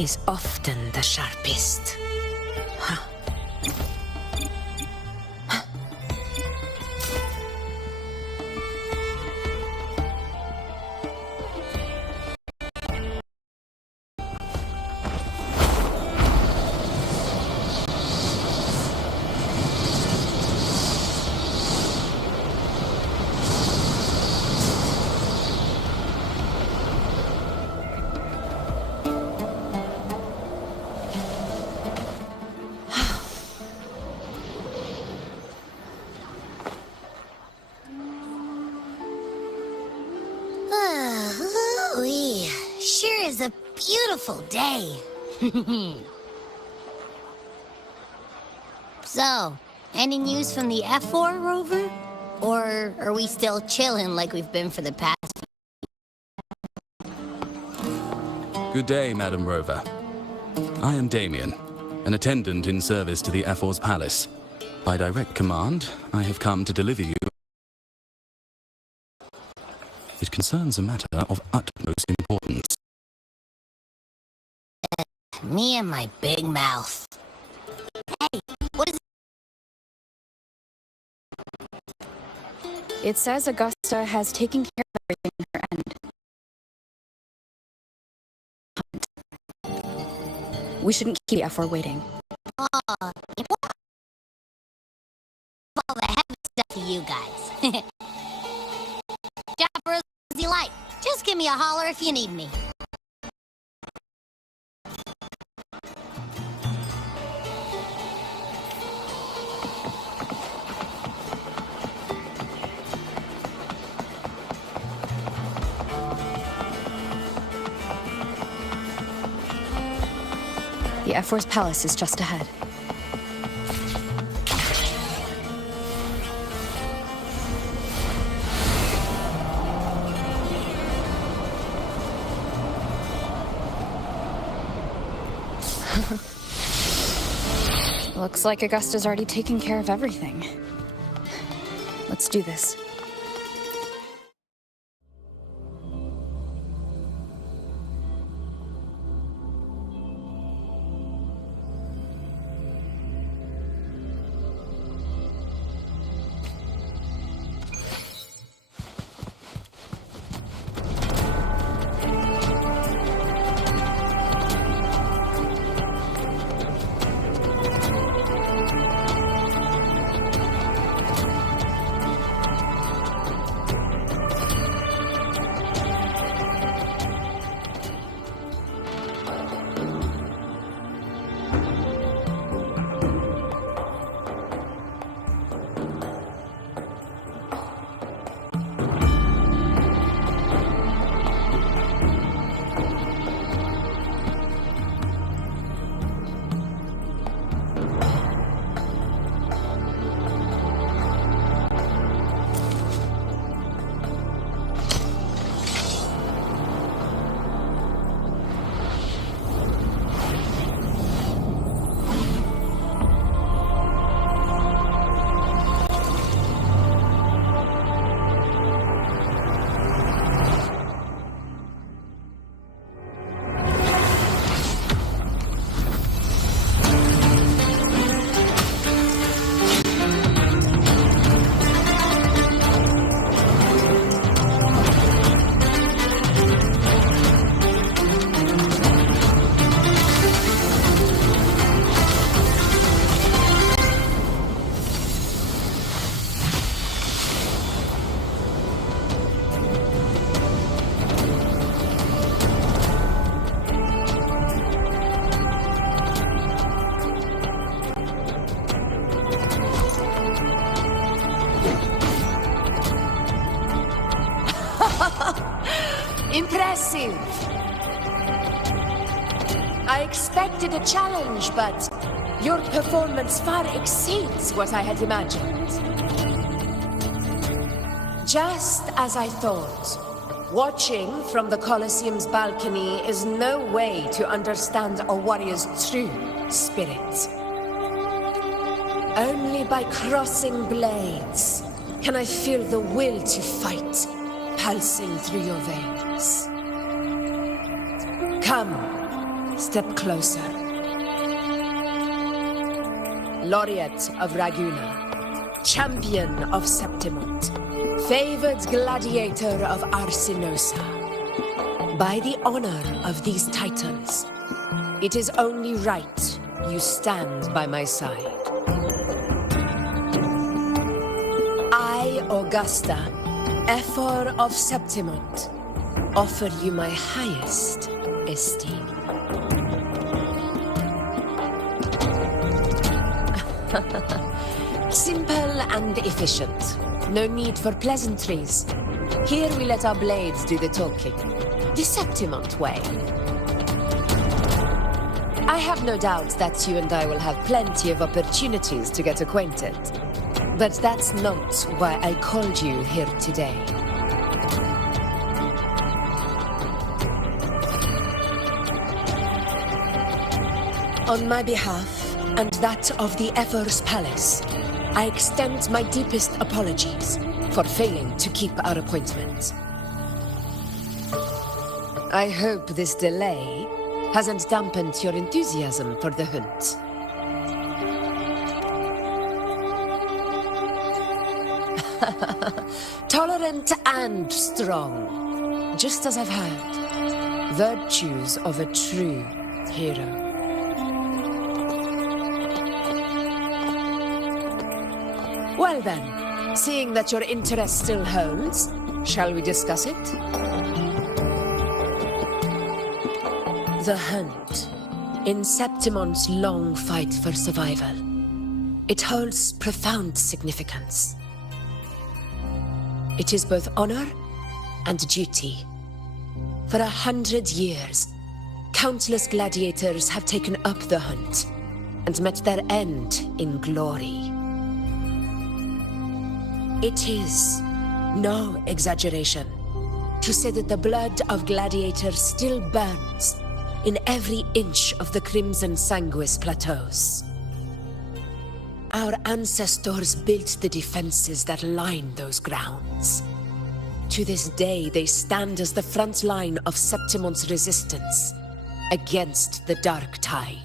is often the sharpest. Huh. Sure is a beautiful day. So, any news from the F4 rover? Or are we still chilling like we've been for the past? Good day, Madam Rover. I am Damien, an attendant in service to the F4's palace. By direct command, I have come to deliver you. It concerns a matter of utmost importance. Me and my big mouth. Hey, what is it? It says Augusta has taken care of everything on her end. We shouldn't keep the F4 waiting. What? All the heavy stuff to you guys. Dapper as you like. Just give me a holler if you need me. The F4's palace is just ahead. Looks like Augusta's already taken care of everything. Let's do this. Impressive. I expected a challenge, but your performance far exceeds what I had imagined. Just as I thought, watching from the Colosseum's balcony is no way to understand a warrior's true spirit. Only by crossing blades can I feel the will to fight pulsing through your veins. Come, Step closer. Laureate of Raguna, champion of Septimont, favored gladiator of Arsinosa. By the honor of these titles, it is only right you stand by my side. I, Augusta, Ephor of Septimont, offer you my highest esteem. Simple and efficient. No need for pleasantries. Here we let our blades do the talking. The Septimont way. I have no doubt that you and I will have plenty of opportunities to get acquainted. But that's not why I called you here today. On my behalf, and that of the Ephor's Palace, I extend my deepest apologies for failing to keep our appointment. I hope this delay hasn't dampened your enthusiasm for the hunt. Tolerant and strong, just as I've heard. Virtues of a true hero. Well then, seeing that your interest still holds, shall we discuss it? The hunt. In Septimont's long fight for survival, it holds profound significance. It is both honor and duty. For 100 years, countless gladiators have taken up the hunt and met their end in glory. It is no exaggeration to say that the blood of gladiators still burns in every inch of the Crimson Sanguis plateaus. Our ancestors built the defenses that line those grounds. To this day, they stand as the front line of Septimont's resistance against the Dark Tide.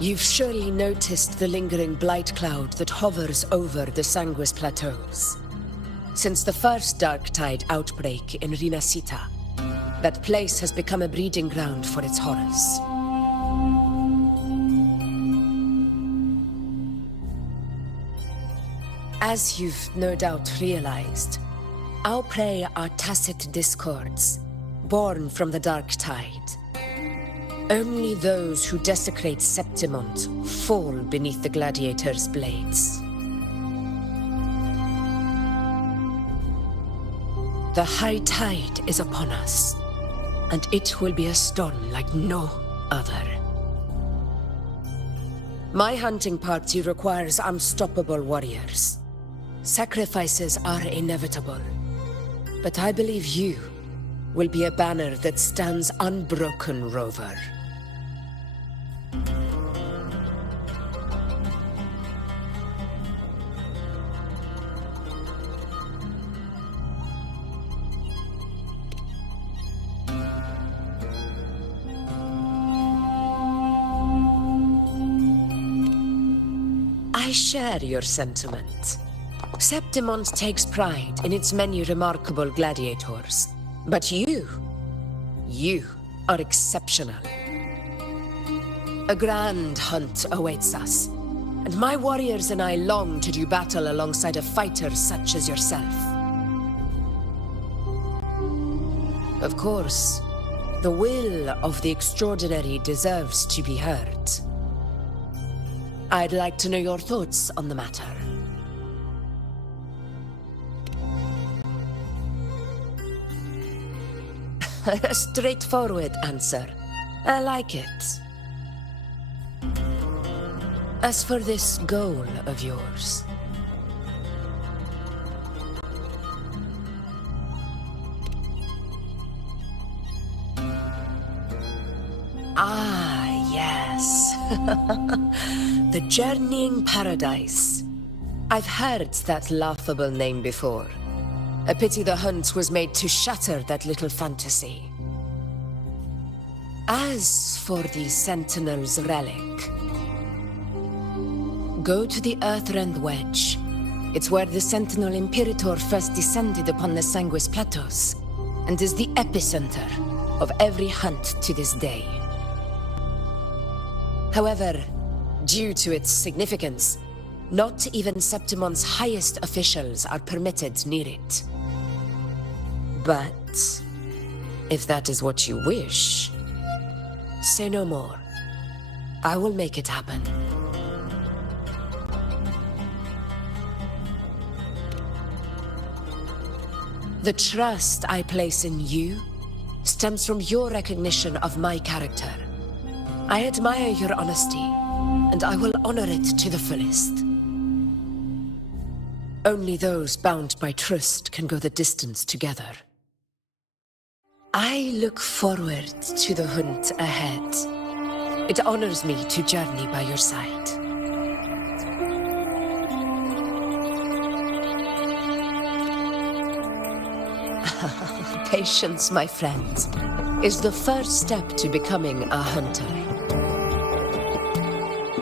You've surely noticed the lingering blight cloud that hovers over the Sanguis plateaus. Since the first Dark Tide outbreak in Rinascita, that place has become a breeding ground for its horrors. As you've no doubt realized, our prey are tacit discords, born from the Dark Tide. Only those who desecrate Septimont fall beneath the gladiators' blades. The high tide is upon us, and it will be a storm like no other. My hunting party requires unstoppable warriors. Sacrifices are inevitable, but I believe you will be a banner that stands unbroken, Rover. I share your sentiment. Septimont takes pride in its many remarkable gladiators. But you are exceptional. A grand hunt awaits us, and my warriors and I long to do battle alongside a fighter such as yourself. Of course, the will of the extraordinary deserves to be heard. I'd like to know your thoughts on the matter. A straightforward answer. I like it. As for this goal of yours... Ah, yes. The Journeying Paradise. I've heard that laughable name before. A pity the hunt was made to shatter that little fantasy. As for the Sentinel's relic, go to the Earthrend Wedge. It's where the Sentinel Imperator first descended upon the Sanguis Plateaus, and is the epicenter of every hunt to this day. However, due to its significance, not even Septimon's highest officials are permitted near it. But if that is what you wish, say no more. I will make it happen. The trust I place in you stems from your recognition of my character. I admire your honesty, and I will honor it to the fullest. Only those bound by trust can go the distance together. I look forward to the hunt ahead. It honors me to journey by your side. Patience, my friend, is the first step to becoming a hunter.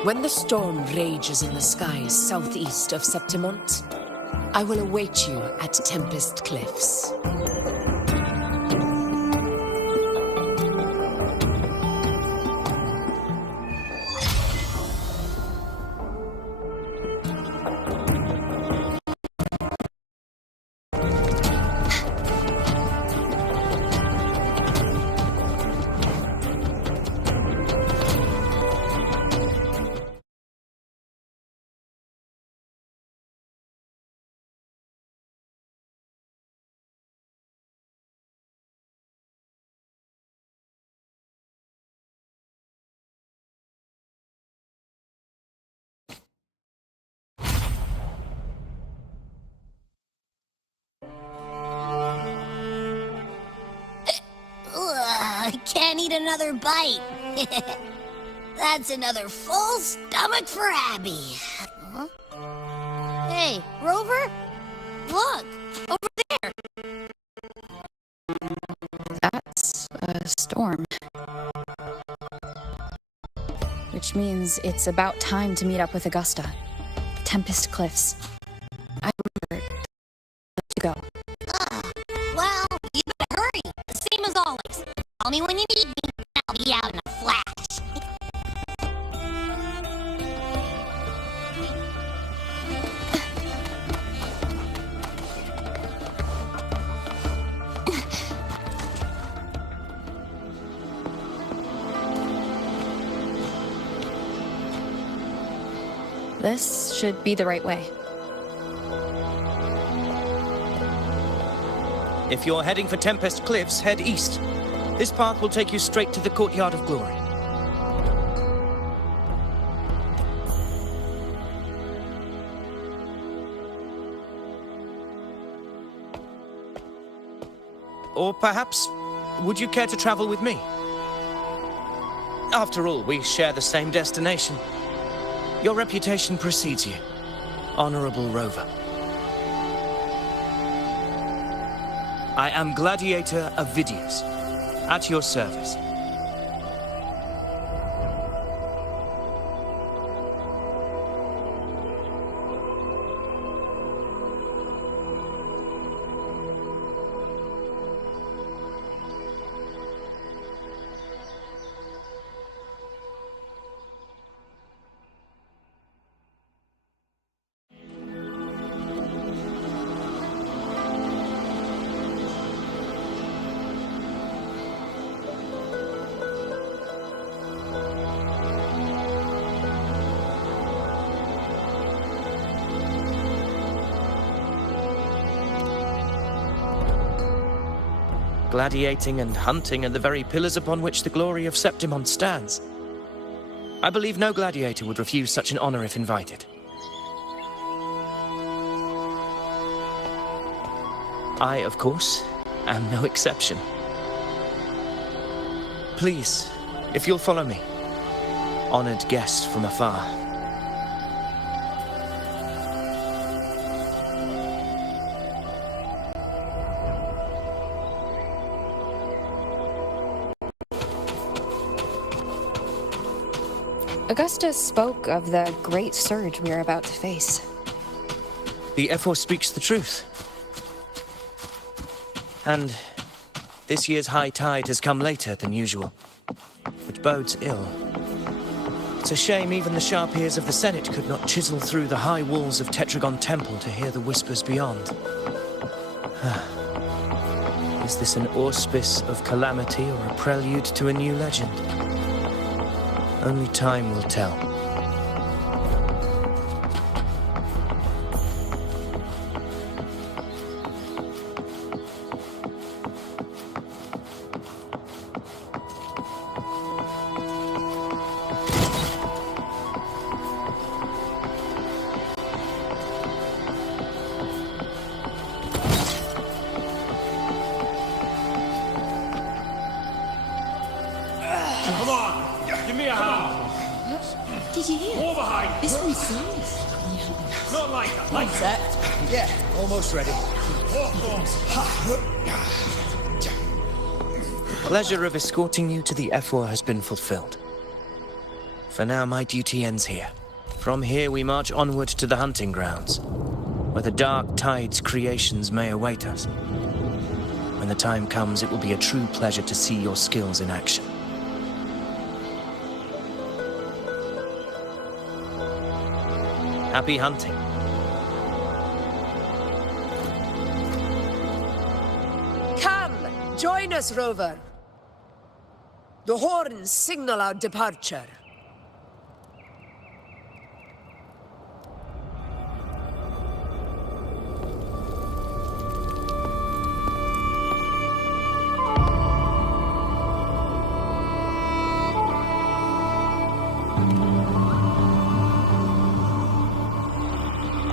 When the storm rages in the skies southeast of Septimont, I will await you at Tempest Cliffs. I can't eat another bite. That's another full stomach for Abby. Huh? Hey, Rover? Look, over there. That's a storm. Which means it's about time to meet up with Augusta. Tempest Cliffs. I remember. Let you go. Well, you better hurry. The same as always. Call me when you need me, and I'll be out in a flash. This should be the right way. If you're heading for Tempest Cliffs, head east. This path will take you straight to the Courtyard of Glory. Or perhaps, would you care to travel with me? After all, we share the same destination. Your reputation precedes you, Honorable Rover. I am Gladiator of Vidius, at your service. Gladiating and hunting are the very pillars upon which the glory of Septimont stands. I believe no gladiator would refuse such an honor if invited. I, of course, am no exception. Please, if you'll follow me, honored guest from afar. Augusta spoke of the great surge we are about to face. The F4 speaks the truth. And this year's high tide has come later than usual, which bodes ill. It's a shame even the sharp ears of the Senate could not chisel through the high walls of Tetragon Temple to hear the whispers beyond. Is this an auspice of calamity or a prelude to a new legend? Only time will tell. Come on, give me a hand. Did you hear? More behind. This one's serious. Not like that. Like that. Yeah, almost ready. Pleasure of escorting you to the F4 has been fulfilled. For now, my duty ends here. From here, we march onward to the hunting grounds, where the dark tide's creations may await us. When the time comes, it will be a true pleasure to see your skills in action. Happy hunting. Come, join us, Rover. The horns signal our departure.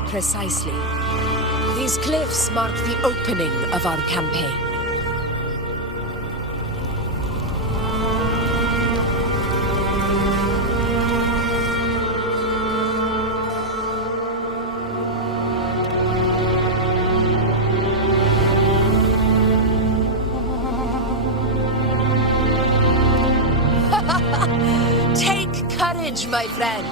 Precisely. These cliffs mark the opening of our campaign. Take courage, my friend.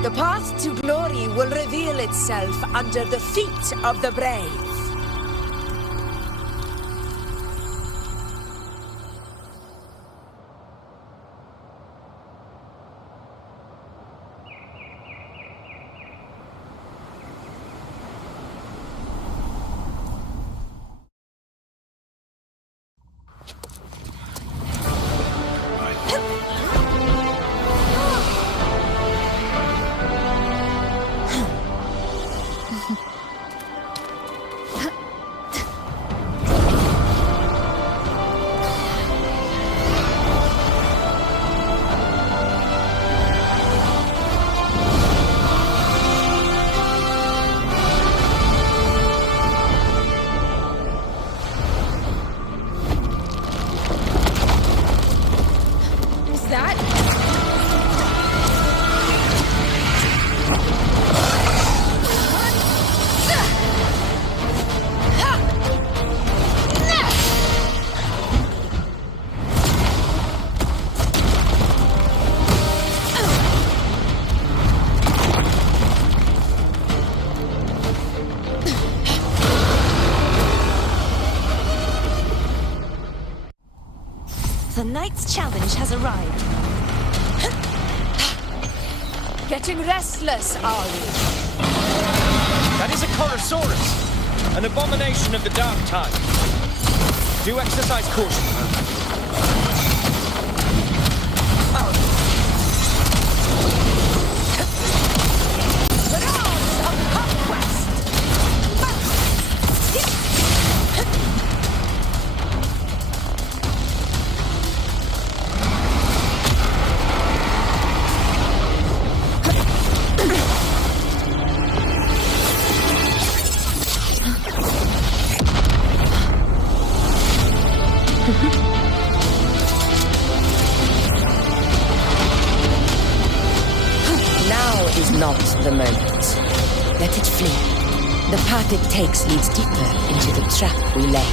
The path to glory will reveal itself under the feet of the brave. The knight's challenge has arrived. Getting restless, are we? That is a Chorosaurus, an abomination of the dark tide. Do exercise caution. The arms of conquest! Now is not the moment. Let it flee. The path it takes leads deeper into the trap we laid.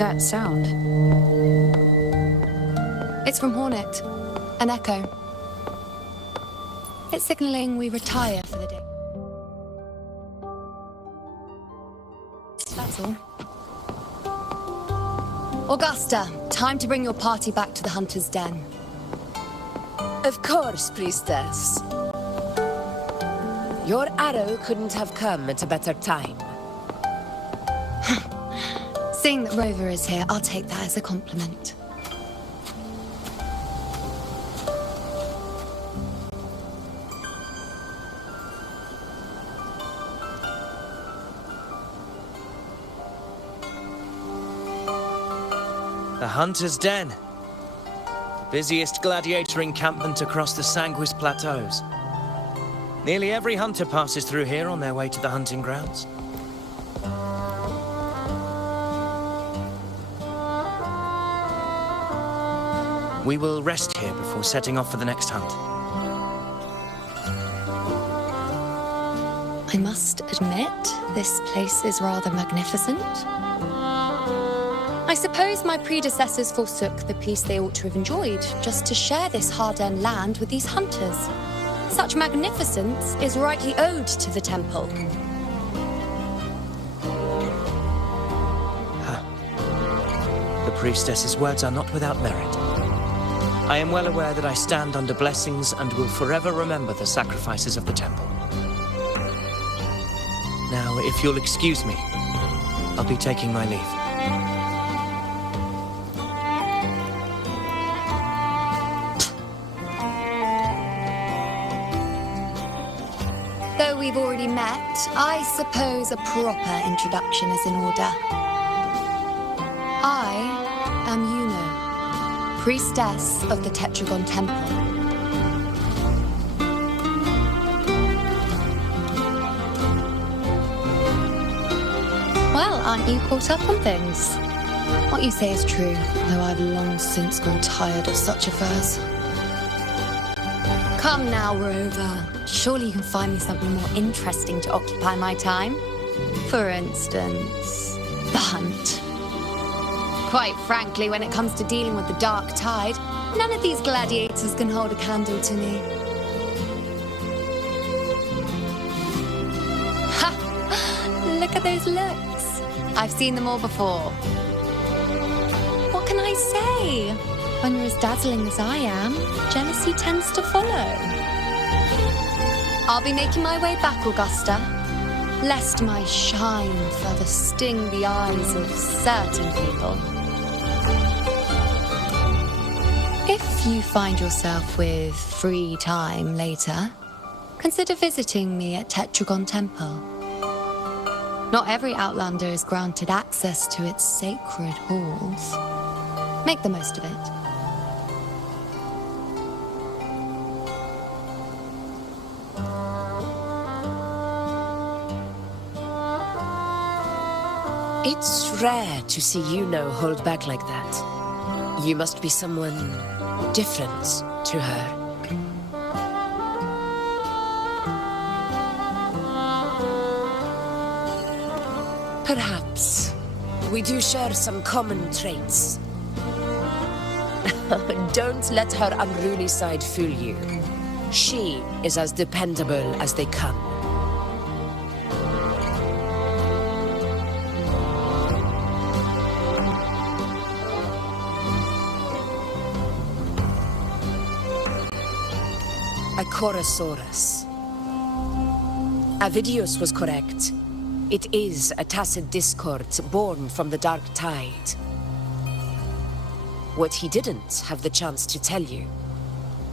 that sound? It's from Hornet. An echo. It's signaling we retire for the day. That's all. Augusta, time to bring your party back to the Hunter's Den. Of course, priestess. Your arrow couldn't have come at a better time. Seeing that Rover is here, I'll take that as a compliment. The Hunter's Den. The busiest gladiator encampment across the Sanguis Plateaus. Nearly every hunter passes through here on their way to the hunting grounds. We will rest here before setting off for the next hunt. I must admit, this place is rather magnificent. I suppose my predecessors forsook the peace they ought to have enjoyed, just to share this hard-earned land with these hunters. Such magnificence is rightly owed to the temple. The priestess's words are not without merit. I am well aware that I stand under blessings and will forever remember the sacrifices of the temple. Now, if you'll excuse me, I'll be taking my leave. Though we've already met, I suppose a proper introduction is in order. I am Yuno, priestess of the Tetragon Temple. Well, aren't you caught up on things? What you say is true, though I've long since grown tired of such affairs. Come now, Rover. Surely you can find me something more interesting to occupy my time. For instance, the hunt. Quite frankly, when it comes to dealing with the dark tide, none of these gladiators can hold a candle to me. Ha! Look at those looks. I've seen them all before. What can I say? When you're as dazzling as I am, jealousy tends to follow. I'll be making my way back, Augusta, lest my shine further sting the eyes of certain people. If you find yourself with free time later, consider visiting me at Tetragon Temple. Not every Outlander is granted access to its sacred halls. Make the most of it. It's rare to see Yuno hold back like that. You must be someone different to her. Perhaps we do share some common traits. Don't let her unruly side fool you. She is as dependable as they come. A Chorosaurus. Avidius was correct. It is a tacit discord born from the dark tide. What he didn't have the chance to tell you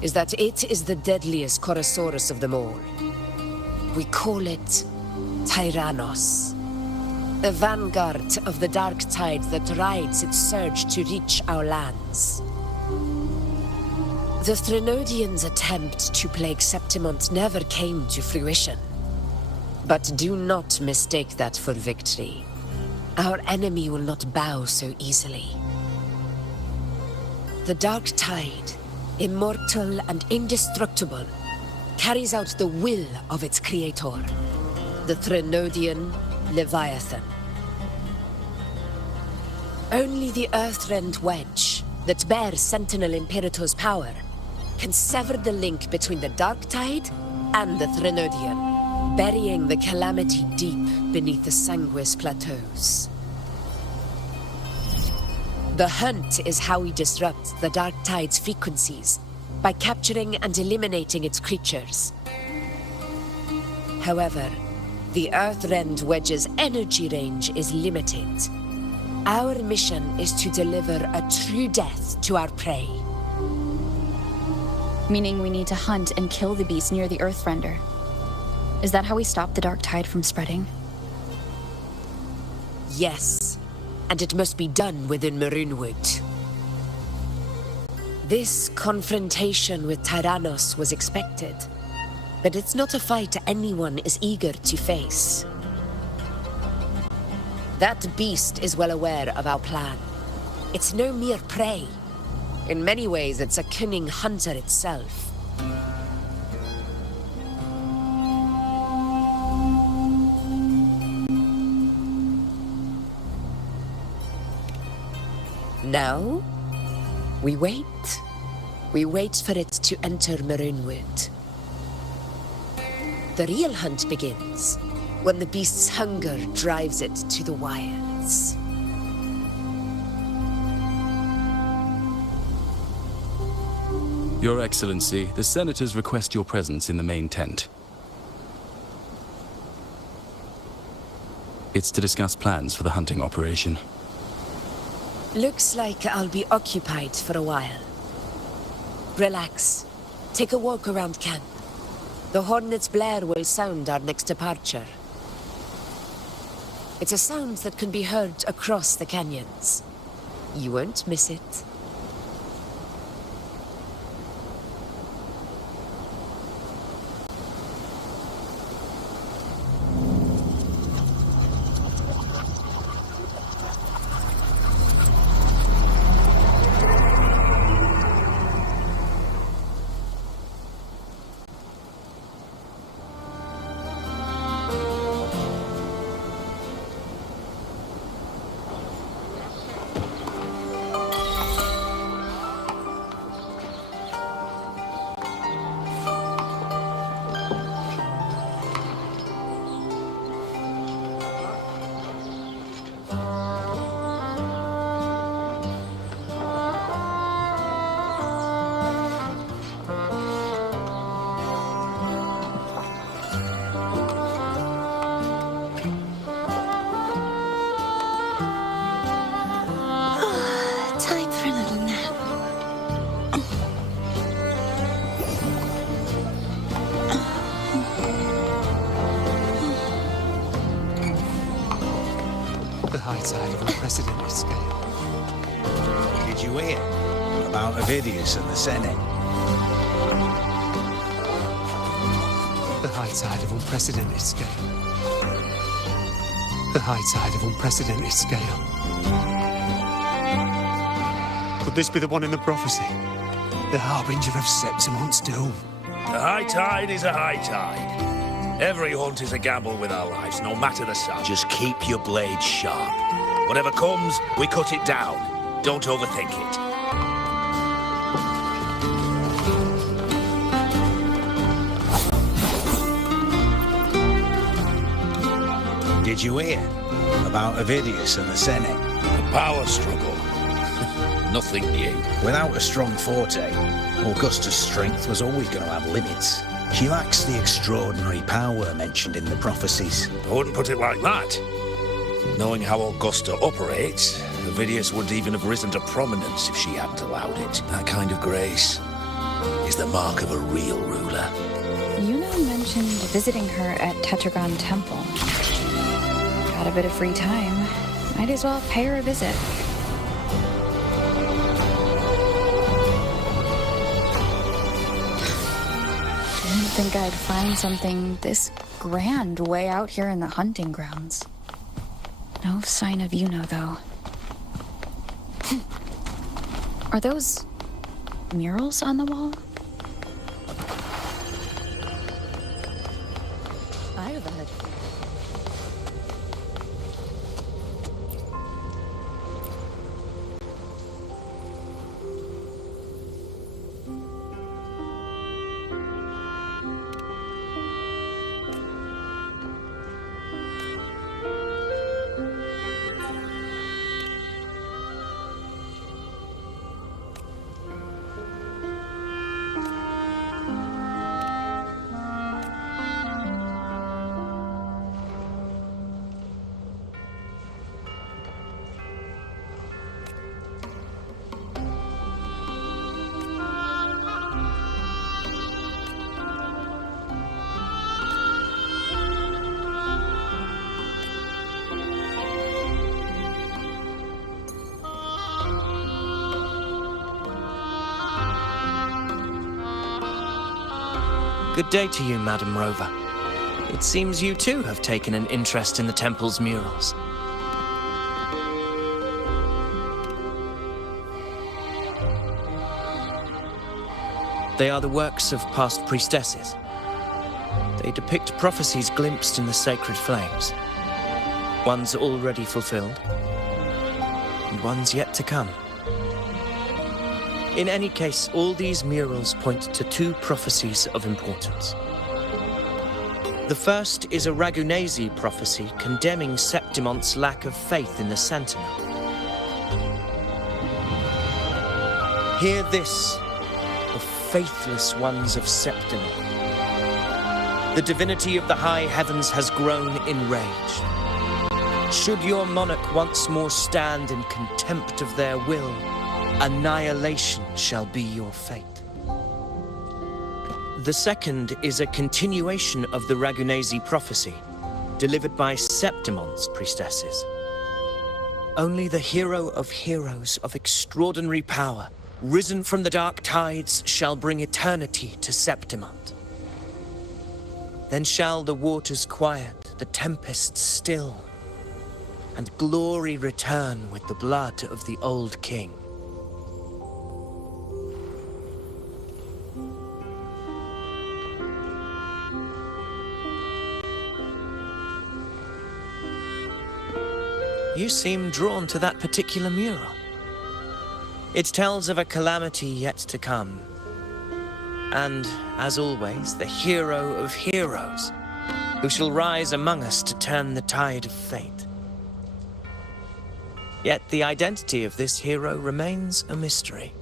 is that it is the deadliest Chorosaurus of them all. We call it Tyrannos, a vanguard of the dark tide that rides its surge to reach our lands. The Threnodians' attempt to plague Septimont never came to fruition. But do not mistake that for victory. Our enemy will not bow so easily. The dark tide, immortal and indestructible, carries out the will of its creator, the Threnodian Leviathan. Only the Earthrend Wedge, that bears Sentinel Imperator's power, can sever the link between the Dark Tide and the Threnodian, burying the Calamity deep beneath the Sanguis Plateaus. The hunt is how we disrupt the Dark Tide's frequencies, by capturing and eliminating its creatures. However, the Earthrend Wedge's energy range is limited. Our mission is to deliver a true death to our prey. Meaning we need to hunt and kill the beast near the Earthrender. Is that how we stop the Dark Tide from spreading? Yes, and it must be done within Maroonwood. This confrontation with Tyrannos was expected, but it's not a fight anyone is eager to face. That beast is well aware of our plan. It's no mere prey. In many ways, it's a cunning hunter itself. Now, we wait. We wait for it to enter Maroonwood. The real hunt begins when the beast's hunger drives it to the wilds. Your Excellency, the Senators request your presence in the main tent. It's to discuss plans for the hunting operation. Looks like I'll be occupied for a while. Relax. Take a walk around camp. The hornet's blare will sound our next departure. It's a sound that can be heard across the canyons. You won't miss it. Side of unprecedented scale. Did you hear about Avidius and the Senate? The high tide of unprecedented scale. The high tide of unprecedented scale. Could this be the one in the prophecy? The harbinger of Septimon's doom. The high tide is a high tide. Every hunt is a gamble with our lives, no matter the size. Just keep your blade sharp. Whatever comes, we cut it down. Don't overthink it. Did you hear about Avidius and the Senate? The power struggle. Nothing new. Without a strong forte, Augusta's strength was always going to have limits. She lacks the extraordinary power mentioned in the prophecies. I wouldn't put it like that. Knowing how Augusta operates, Avidius wouldn't even have risen to prominence if she hadn't allowed it. That kind of grace is the mark of a real ruler. Yuno mentioned visiting her at Tetragon Temple. Got a bit of free time. Might as well pay her a visit. Didn't think I'd find something this grand way out here in the hunting grounds. No sign of Yuno, though. Are those murals on the wall? Good day to you, Madam Rover. It seems you too have taken an interest in the temple's murals. They are the works of past priestesses. They depict prophecies glimpsed in the sacred flames. Ones already fulfilled, and ones yet to come. In any case, all these murals point to two prophecies of importance. The first is a Ragunasi prophecy condemning Septimonte's lack of faith in the Sentinel. Hear this, the faithless ones of Septimont. The divinity of the high heavens has grown enraged. Should your monarch once more stand in contempt of their will, annihilation shall be your fate. The second is a continuation of the Ragunasi prophecy, delivered by Septimonte's priestesses. Only the hero of heroes of extraordinary power, risen from the dark tides, shall bring eternity to Septimont. Then shall the waters quiet, the tempests still, and glory return with the blood of the old king. You seem drawn to that particular mural. It tells of a calamity yet to come. And, as always, the hero of heroes, who shall rise among us to turn the tide of fate. Yet the identity of this hero remains a mystery.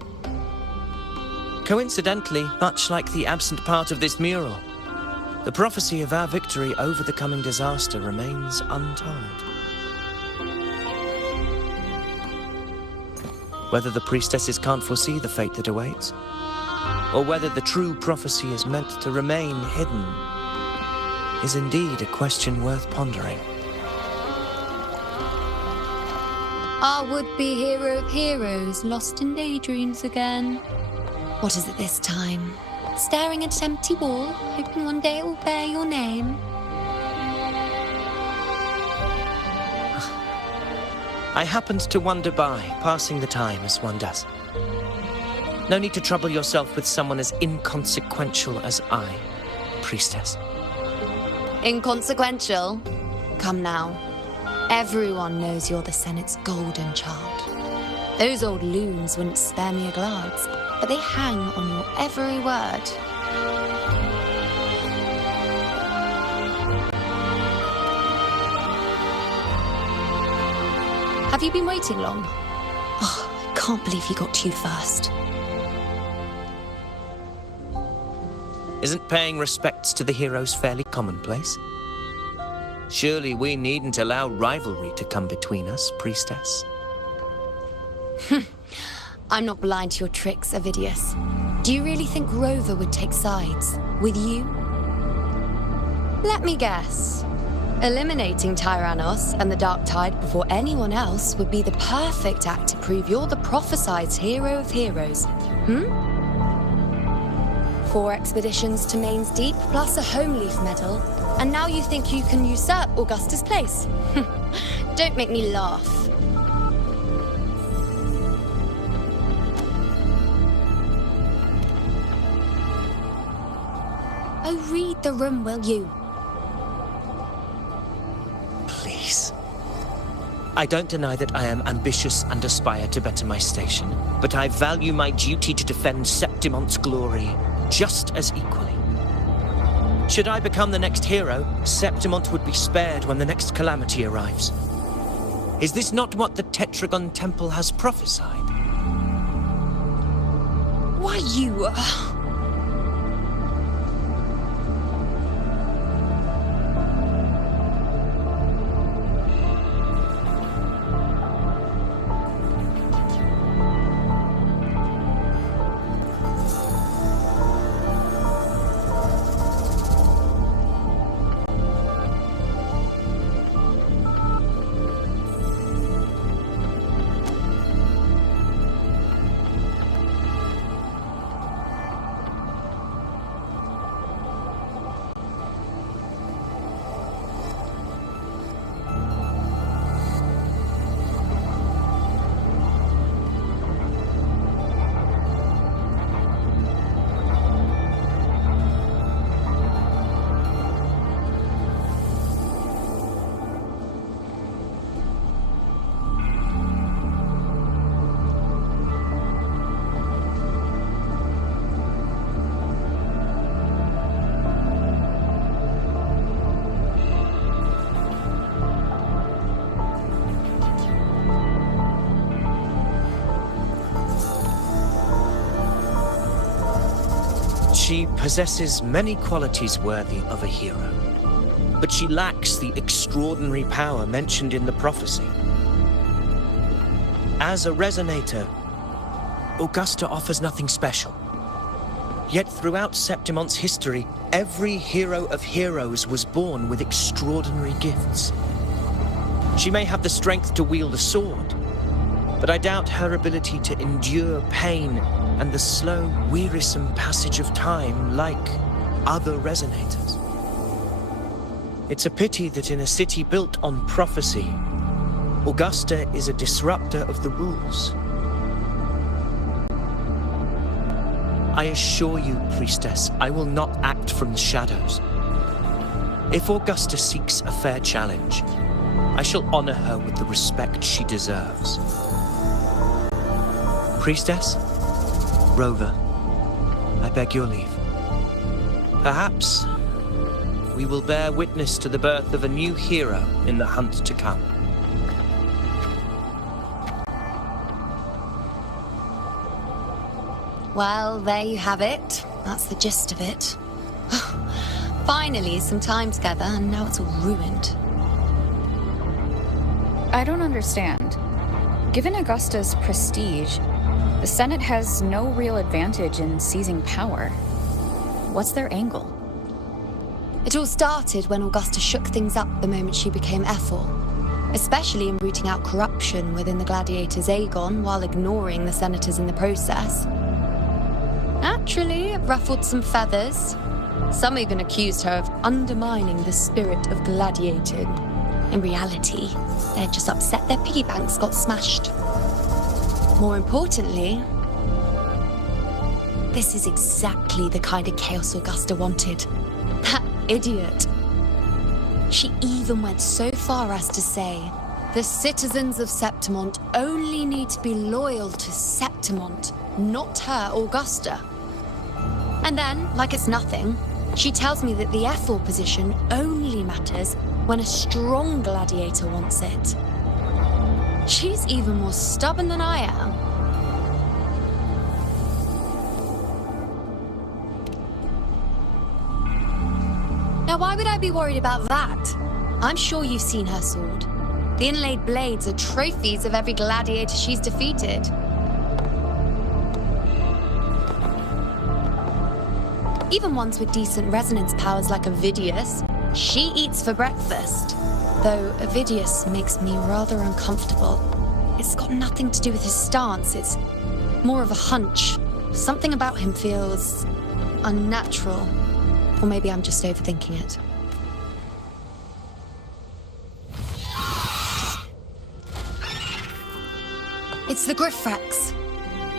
Coincidentally, much like the absent part of this mural, the prophecy of our victory over the coming disaster remains untold. Whether the priestesses can't foresee the fate that awaits, or whether the true prophecy is meant to remain hidden, is indeed a question worth pondering. Our would-be hero of heroes lost in daydreams again. What is it this time? Staring at an empty wall, hoping one day it will bear your name? I happened to wander by, passing the time as one does. No need to trouble yourself with someone as inconsequential as I, priestess. Inconsequential? Come now. Everyone knows you're the Senate's golden child. Those old loons wouldn't spare me a glance, but they hang on your every word. Have you been waiting long? Oh, I can't believe he got to you first. Isn't paying respects to the heroes fairly commonplace? Surely we needn't allow rivalry to come between us, priestess. I'm not blind to your tricks, Avidius. Do you really think Rover would take sides with you? Let me guess. Eliminating Tyrannos and the Dark Tide before anyone else would be the perfect act to prove you're the prophesied hero of heroes. 4 expeditions to Main's Deep, plus a Home Leaf medal, and now you think you can usurp Augusta's place? Don't make me laugh. Oh, read the room, will you? Please. I don't deny that I am ambitious and aspire to better my station, but I value my duty to defend Septimonte's glory just as equally. Should I become the next hero, Septimont would be spared when the next calamity arrives. Is this not what the Tetragon Temple has prophesied? Why, you... She possesses many qualities worthy of a hero, but she lacks the extraordinary power mentioned in the prophecy. As a resonator, Augusta offers nothing special. Yet throughout Septimon's history, every hero of heroes was born with extraordinary gifts. She may have the strength to wield a sword, but I doubt her ability to endure pain and the slow, wearisome passage of time like other resonators. It's a pity that in a city built on prophecy, Augusta is a disruptor of the rules. I assure you, Priestess, I will not act from the shadows. If Augusta seeks a fair challenge, I shall honor her with the respect she deserves. Priestess, Rover, I beg your leave. Perhaps we will bear witness to the birth of a new hero in the hunt to come. Well, there you have it. That's the gist of it. Finally, some time together, and now it's all ruined. I don't understand. Given Augusta's prestige, the Senate has no real advantage in seizing power. What's their angle? It all started when Augusta shook things up the moment she became Ephor, especially in rooting out corruption within the gladiators Aegon while ignoring the senators in the process. Naturally, it ruffled some feathers. Some even accused her of undermining the spirit of gladiating. In reality, they're just upset their piggy banks got smashed. More importantly, this is exactly the kind of chaos Augusta wanted. That idiot. She even went so far as to say, the citizens of Septimont only need to be loyal to Septimont, not her, Augusta. And then, like it's nothing, she tells me that the Ephor position only matters when a strong gladiator wants it. She's even more stubborn than I am. Now, why would I be worried about that? I'm sure you've seen her sword. The inlaid blades are trophies of every gladiator she's defeated. Even ones with decent resonance powers like Avidius, she eats for breakfast. Though Avidius makes me rather uncomfortable. It's got nothing to do with his stance, it's more of a hunch. Something about him feels unnatural. Or maybe I'm just overthinking it. It's the Griffrex.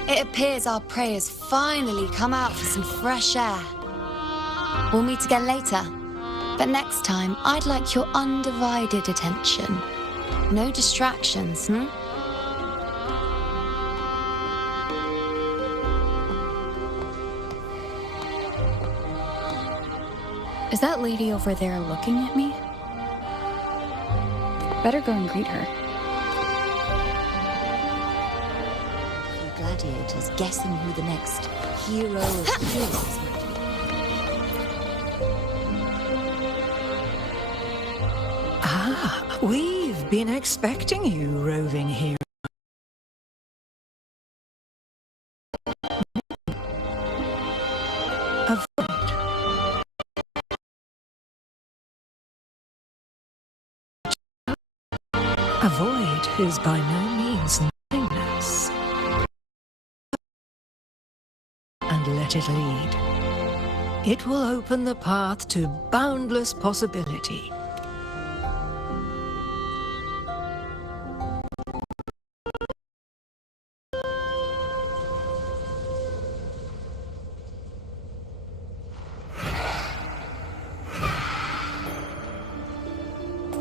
It appears our prey has finally come out for some fresh air. We'll meet again later. But next time, I'd like your undivided attention. No distractions, Is that lady over there looking at me? Better go and greet her. The gladiators guessing who the next hero of heroes might be. We've been expecting you, roving hero. A void is by no means nothingness. And let it lead. It will open the path to boundless possibility.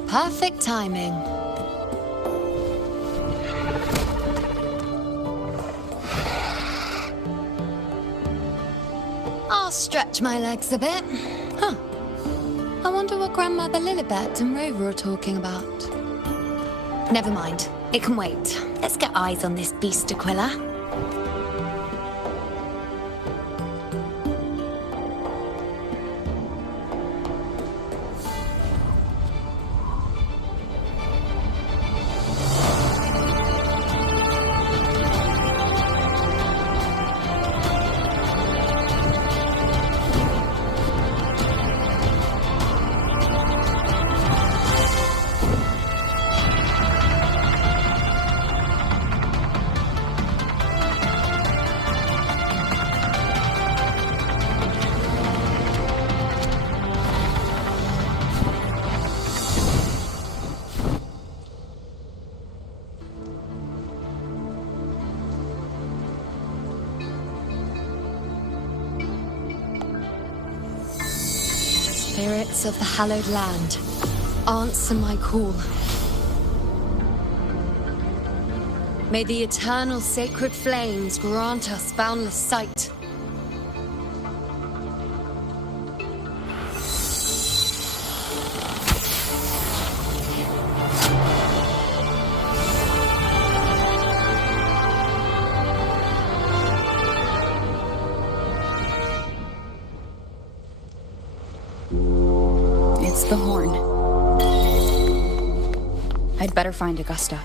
Perfect timing. I'll stretch my legs a bit. Huh. I wonder what Grandmother Lilibet and Rover are talking about. Never mind. It can wait. Let's get eyes on this beast Aquila. Spirits of the hallowed land, answer my call. May the eternal sacred flames grant us boundless sight. It's the horn. I'd better find Augusta.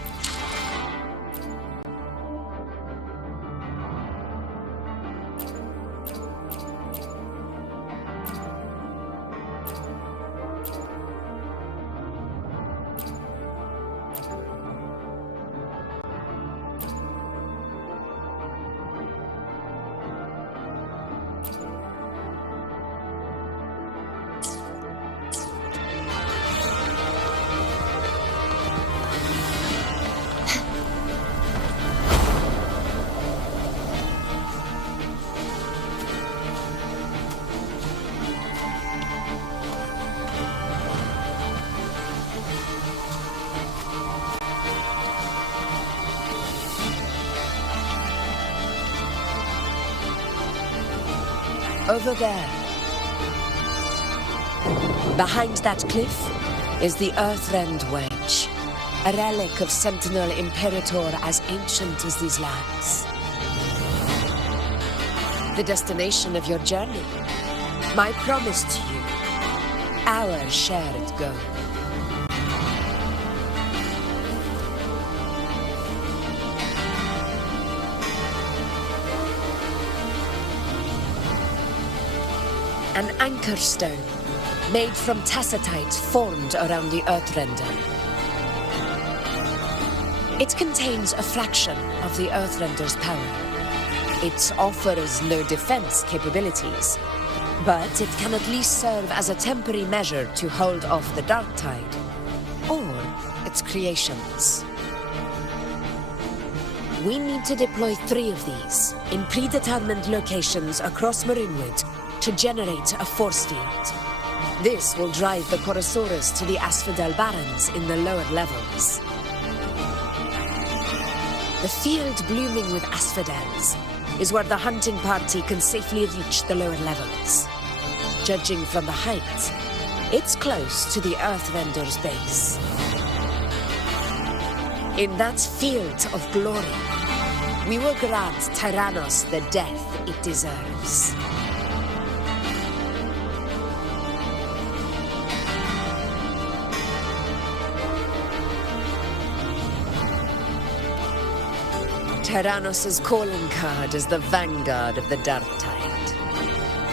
Over there. Behind that cliff is the Earthrend Wedge, a relic of Sentinel Imperator as ancient as these lands. The destination of your journey, my promise to you, our shared goal. An anchor stone, made from tacitite formed around the Earthrender. It contains a fraction of the Earthrender's power. It offers no defense capabilities, but it can at least serve as a temporary measure to hold off the dark tide, or its creations. We need to deploy 3 of these in predetermined locations across Marinewood to generate a force field. This will drive the Chorosaurus to the Asphodel Barrens in the lower levels. The field blooming with asphodels is where the hunting party can safely reach the lower levels. Judging from the height, it's close to the Earthrender's base. In that field of glory, we will grant Tyrannos the death it deserves. Tyrannos' calling card is the vanguard of the Dark Tide.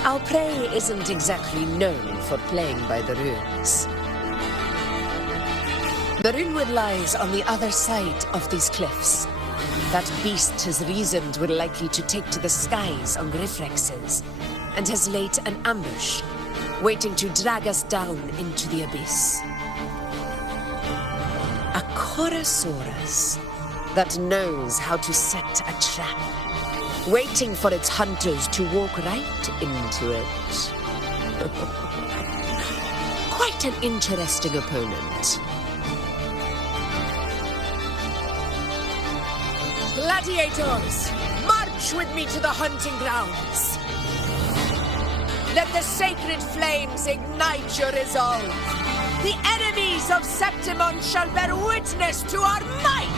Our prey isn't exactly known for playing by the runes. Marinewood lies on the other side of these cliffs. That beast has reasoned we're likely to take to the skies on Griffrexes, and has laid an ambush, waiting to drag us down into the abyss. A Chorosaurus that knows how to set a trap, waiting for its hunters to walk right into it. Quite an interesting opponent. Gladiators, march with me to the hunting grounds. Let the sacred flames ignite your resolve. The enemies of Septimon shall bear witness to our might!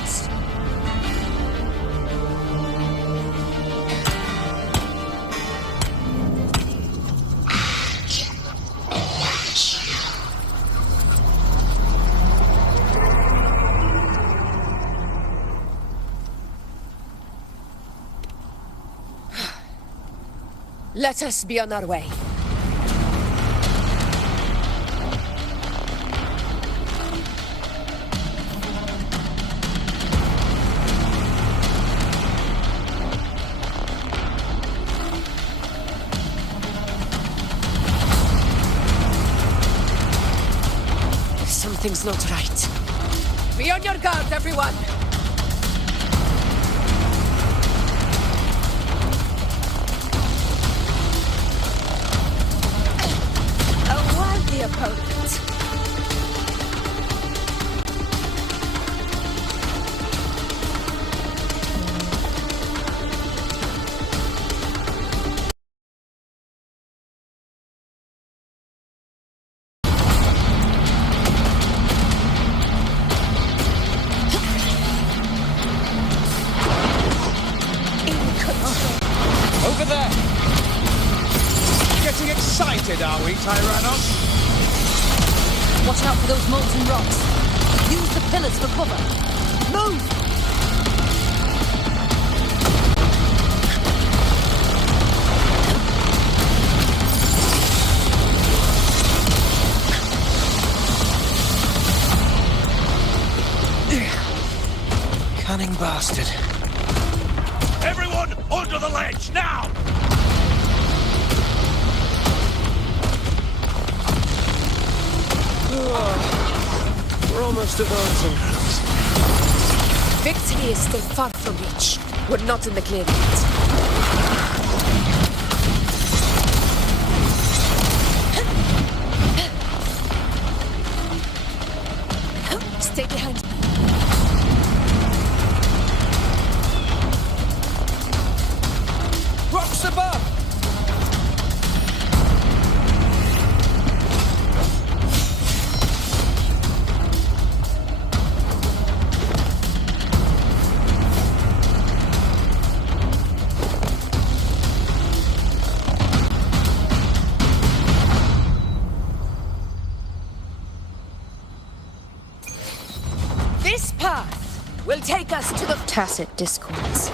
Let us be on our way. Something's not right. Be on your guard, everyone! A the opponent. Over there! Getting excited, are we, Tyrannos? Watch out for those molten rocks. Use the pillars for cover. Move! Cunning bastard. Everyone under the ledge, now! We're almost at the hunting grounds. Victory is still far from reach. We're not in the clear yet. Stay behind me. Rocks above! This path will take us to the... Tacit discords.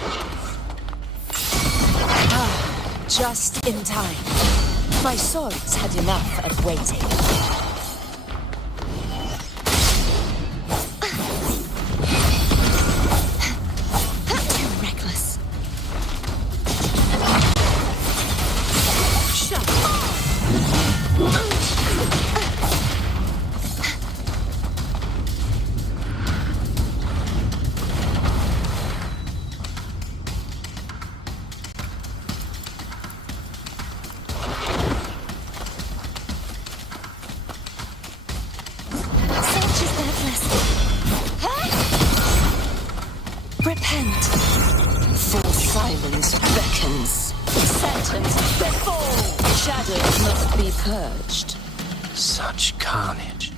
Just in time. My swords had enough of waiting. Too reckless. Shut Such is their blessing. Repent. For silence beckons. Sentence before. Shadows must be purged. Such carnage.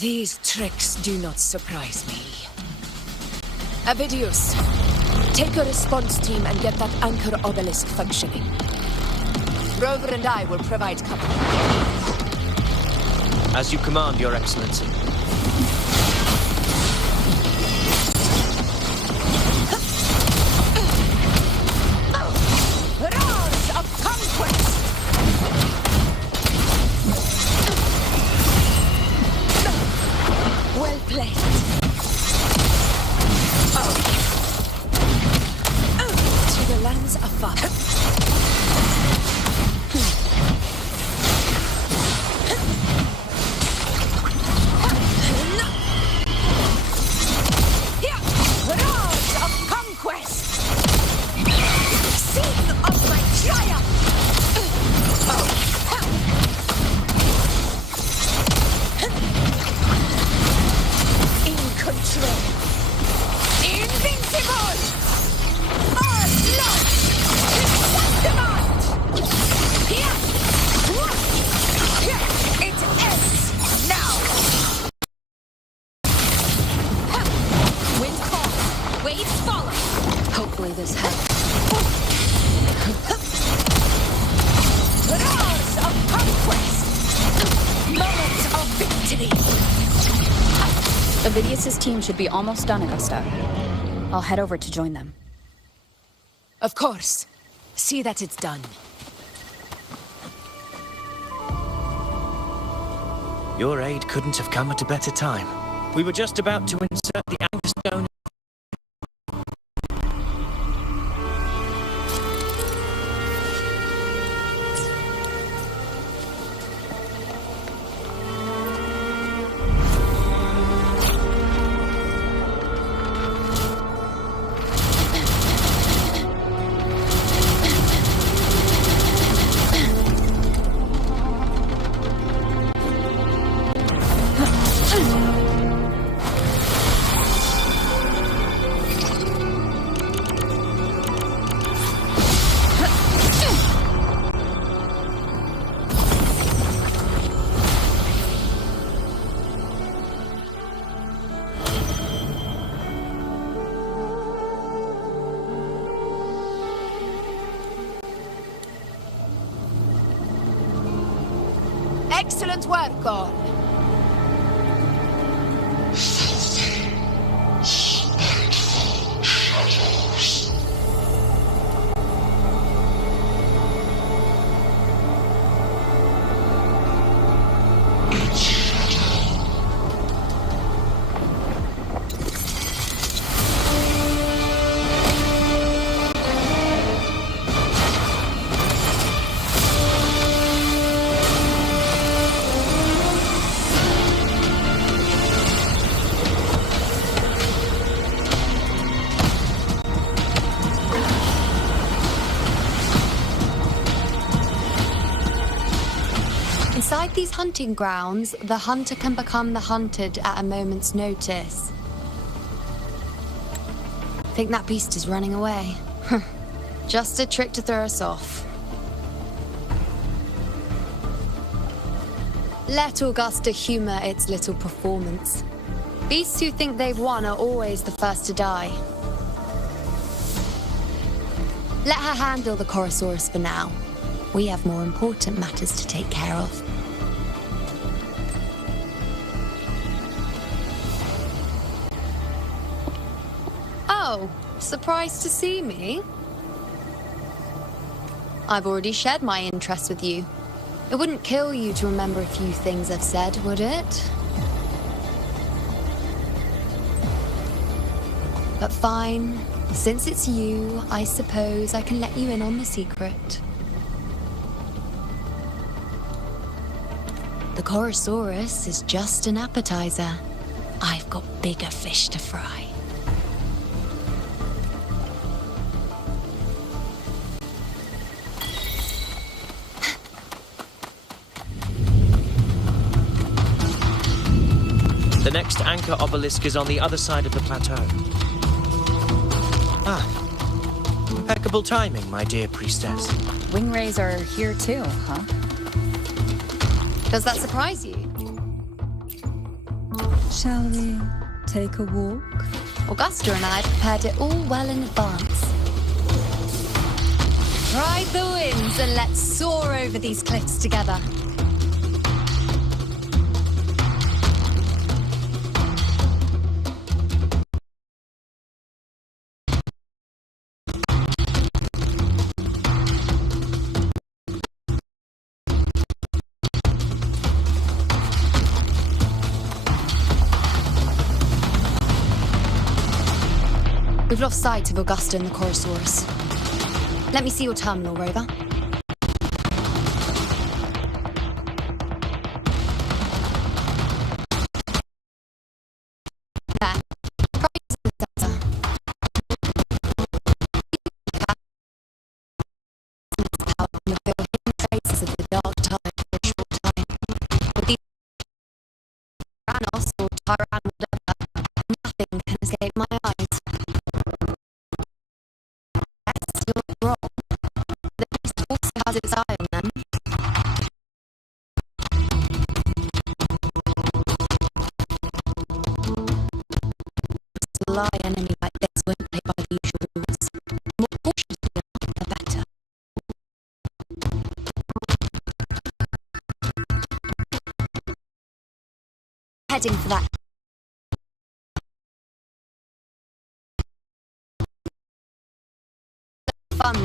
These tricks do not surprise me. Avidius, take a response team and get that anchor obelisk functioning. Rover and I will provide cover. As you command, Your Excellency. Roars of conquest! Well played. To the lands afar. Roars of conquest! Sing of my triumph! In control. Invincible! Our blood! Demand! Here! It ends now! Wind calls, waves follow. Hopefully this helps. Roars of conquest! Moments of victory! Avidius's team should be almost done, Augusta. I'll head over to join them. Of course. See that it's done. Your aid couldn't have come at a better time. We were just about to insert the anchor stone. Excellent work, all. Inside these hunting grounds, the hunter can become the hunted at a moment's notice. Think that beast is running away? Just a trick to throw us off. Let Augusta humor its little performance. Beasts who think they've won are always the first to die. Let her handle the Chorosaurus for now. We have more important matters to take care of. Oh, surprised to see me? I've already shared my interest with you. It wouldn't kill you to remember a few things I've said, would it? But fine. Since it's you, I suppose I can let you in on the secret. The Chorosaurus is just an appetizer. I've got bigger fish to fry. The next anchor obelisk is on the other side of the plateau. Ah, impeccable timing, my dear priestess. Wingrays are here too, huh? Does that surprise you? Shall we take a walk? Augusta and I prepared it all well in advance. Ride the winds and let's soar over these cliffs together. We've lost sight of Augusta and the Chorosaurus. Let me see your terminal, Rover. There. Traces of the dark tide for a short time. With these Tyrannos or Tyran whatever, nothing can escape my eyes. Wrong. The beast also has its eye on them. A sly enemy like this won't play by the usual rules. The more cautious we are, the better. Heading for that. Fun.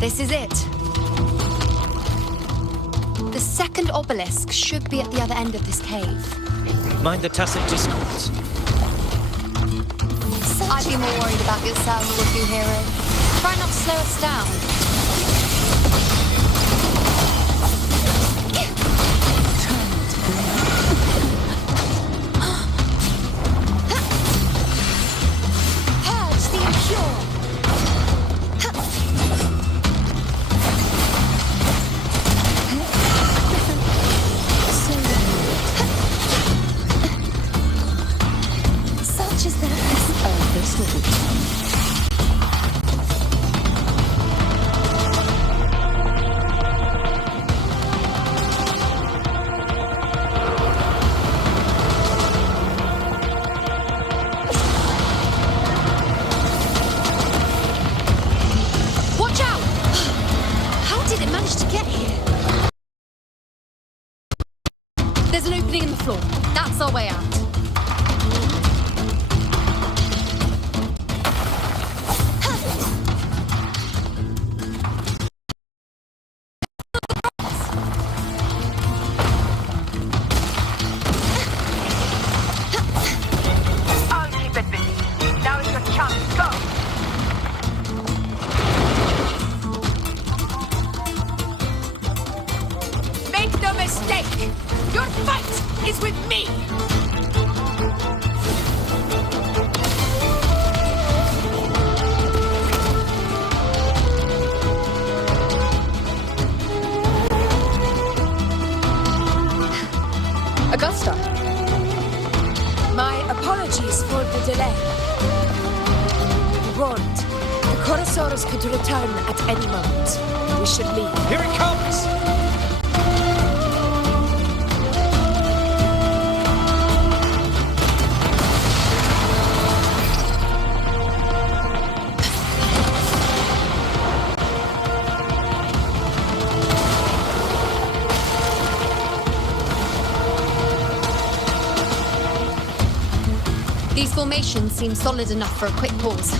This is it. The second obelisk should be at the other end of this cave. Mind the tacit discords. I'd be more worried about yourself, would you, hero? Try not to slow us down. Purge the impure. Such is their this will be Watch out! How did it manage to get here? There's an opening in the floor. That's our way out. I'll keep it busy. Now is your chance. Go! Make no mistake! Your fight is with me! Augusta. My apologies for the delay. Warned, the Chorosaurus could return at any moment. We should leave. Here it comes! These formations seem solid enough for a quick pause.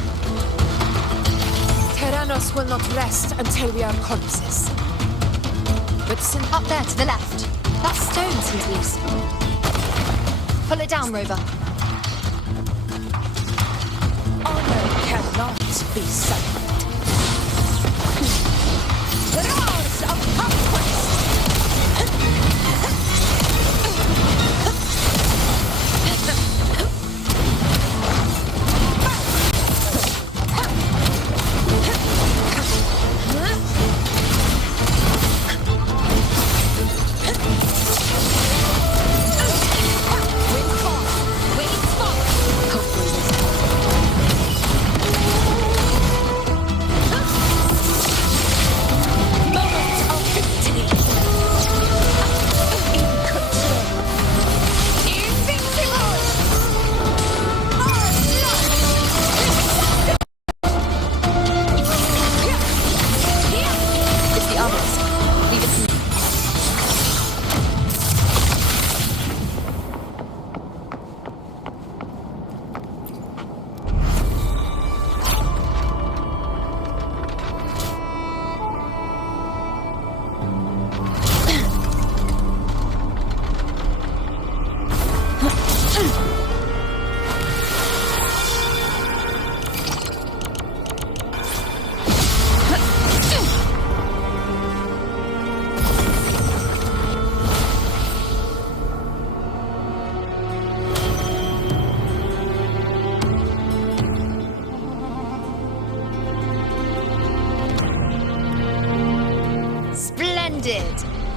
Tyrannos will not rest until we are corpses. But up there to the left. That stone seems loose. Pull it down, Rover. Honor cannot be silent. The roars of conquest!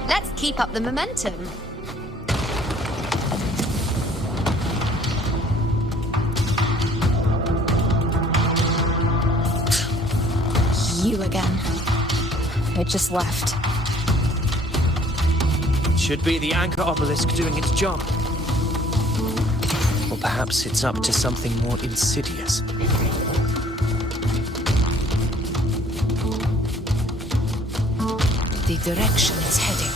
Let's keep up the momentum. You again. It just left. Should be the anchor obelisk doing its job. Or perhaps it's up to something more insidious. The direction it's heading.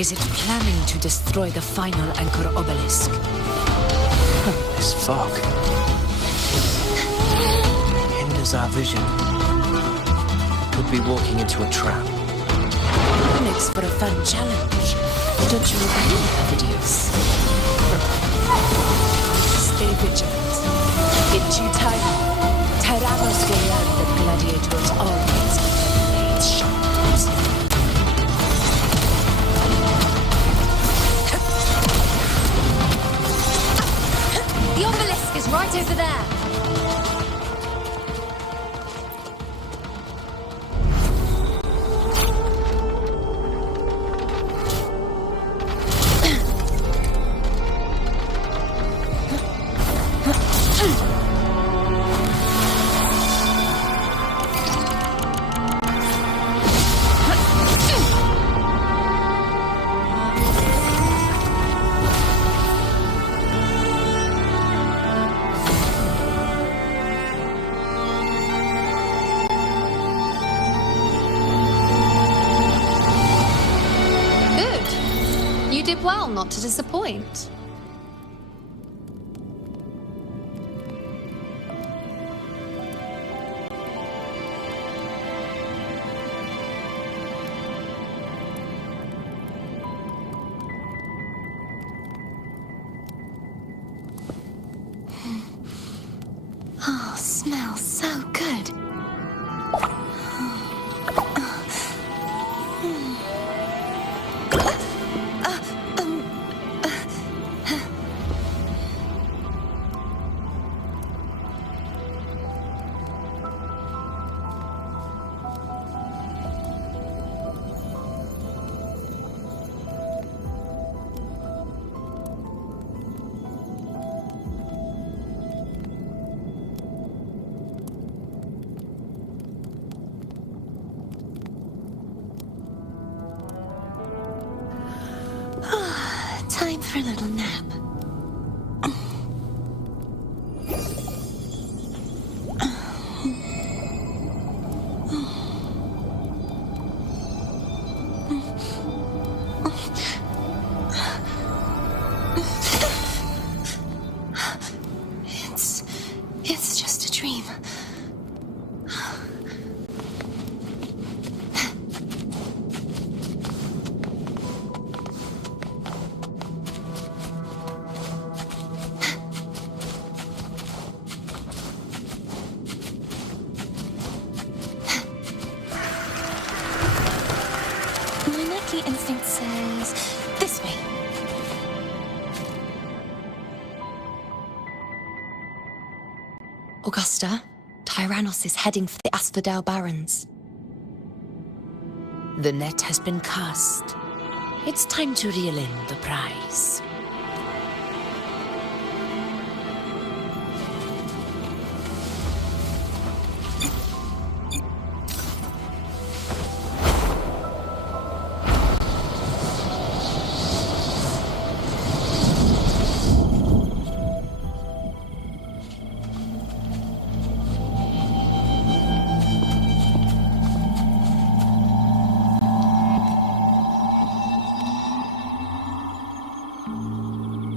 Is it planning to destroy the final anchor obelisk? This fog hinders our vision. Could be walking into a trap. It place for a fun challenge. Don't you agree, Avidius? Stay vigilant. In due time, Tyrannos will learn that gladiators always keep their blades sharp. The obelisk is right over there. Well, not to disappoint. Oh, smells so good. Time for a little nap. It's just a dream. Instinct says this way. Augusta, Tyrannos is heading for the Asphodel Barrens. The net has been cast. It's time to reel in the prize.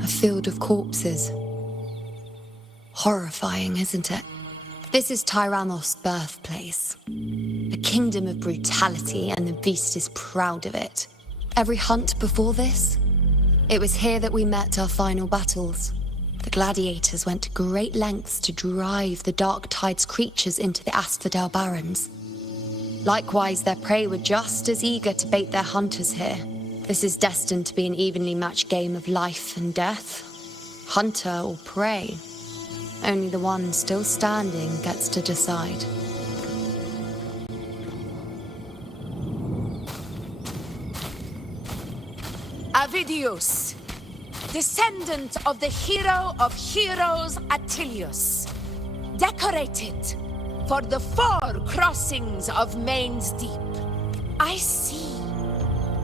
Field of corpses. Horrifying, isn't it? This is Tyrannos' birthplace. A kingdom of brutality, and the beast is proud of it. Every hunt before this, it was here that we met our final battles. The gladiators went to great lengths to drive the Dark Tide's creatures into the Asphodel Barrens. Likewise, their prey were just as eager to bait their hunters here. This is destined to be an evenly matched game of life and death. Hunter or prey. Only the one still standing gets to decide. Avidius, descendant of the hero of heroes Attilius, decorated for the 4 crossings of Main's Deep. I see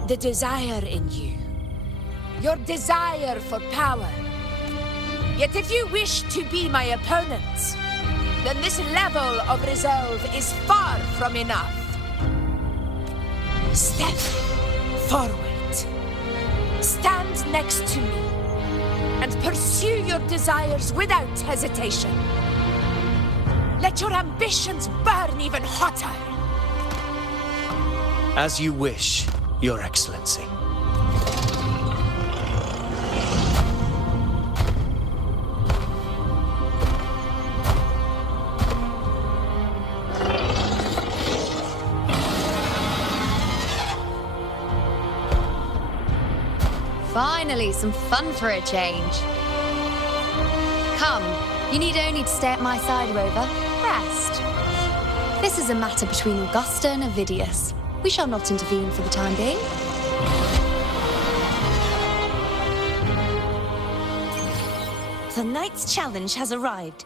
the desire in you, your desire for power. Yet if you wish to be my opponent, then this level of resolve is far from enough. Step forward, stand next to me, and pursue your desires without hesitation. Let your ambitions burn even hotter. As you wish. Your Excellency. Finally, some fun for a change. Come, you need only to stay at my side, Rover. Rest. This is a matter between Augusta and Avidius. We shall not intervene for the time being. The knight's challenge has arrived.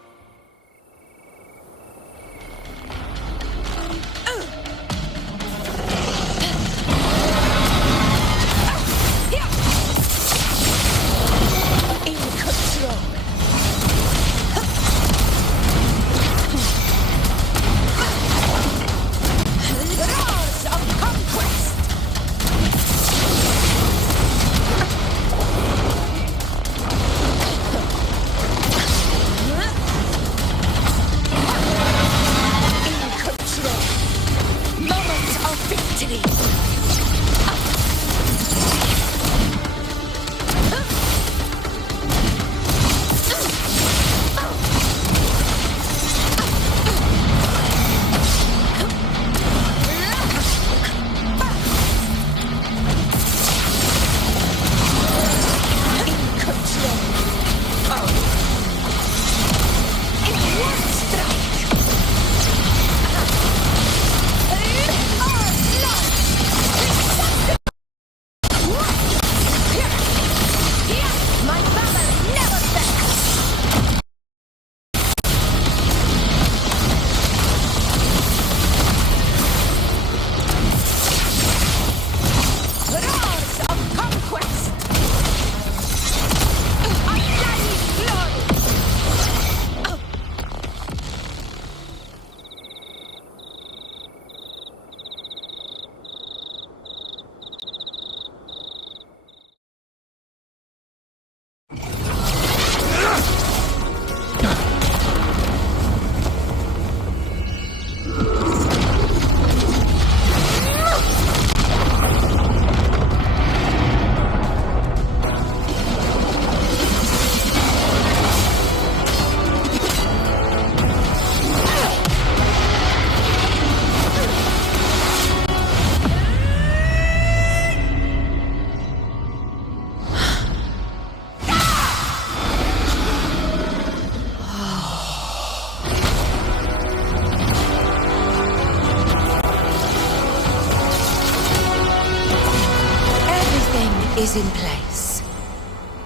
Is in place.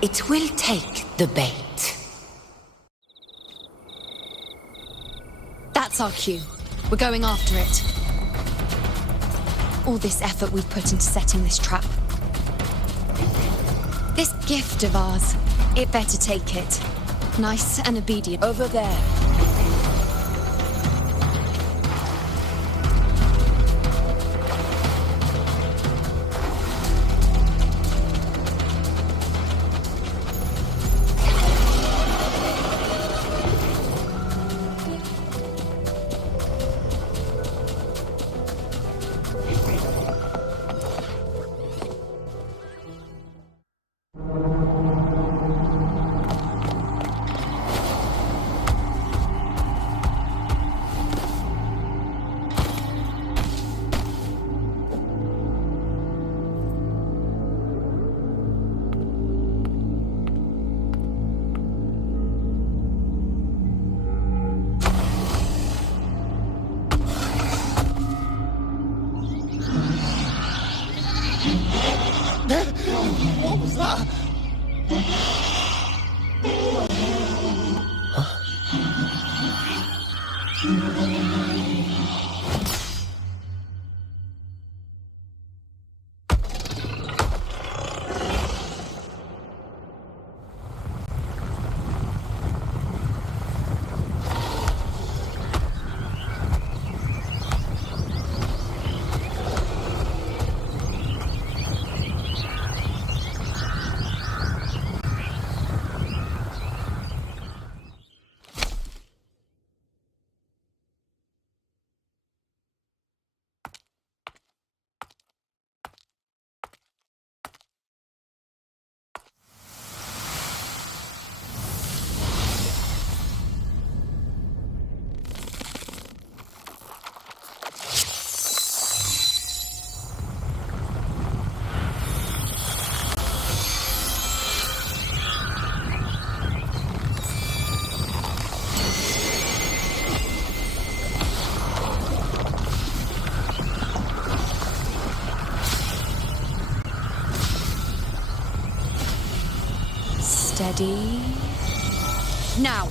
It will take the bait. That's our cue. We're going after it. All this effort we've put into setting this trap. This gift of ours, it better take it. Nice and obedient. Over there. What was that? Ready? Now!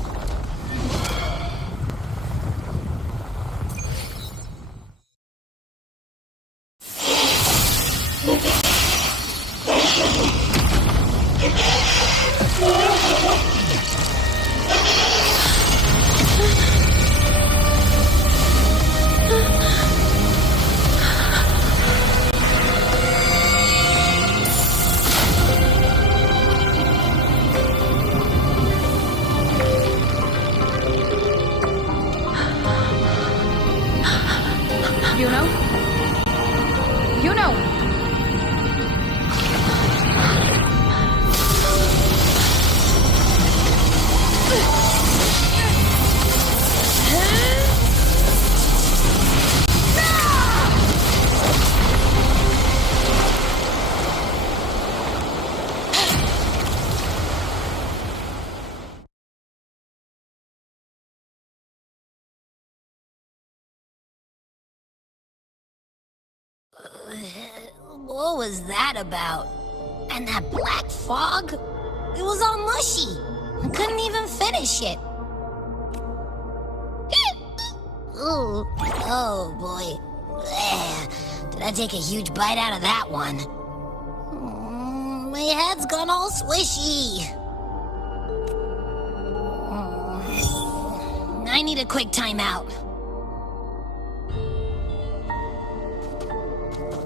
What was that about? And that black fog? It was all mushy. I couldn't even finish it. Ooh, oh boy. Did I take a huge bite out of that one? My head's gone all swishy. I need a quick timeout.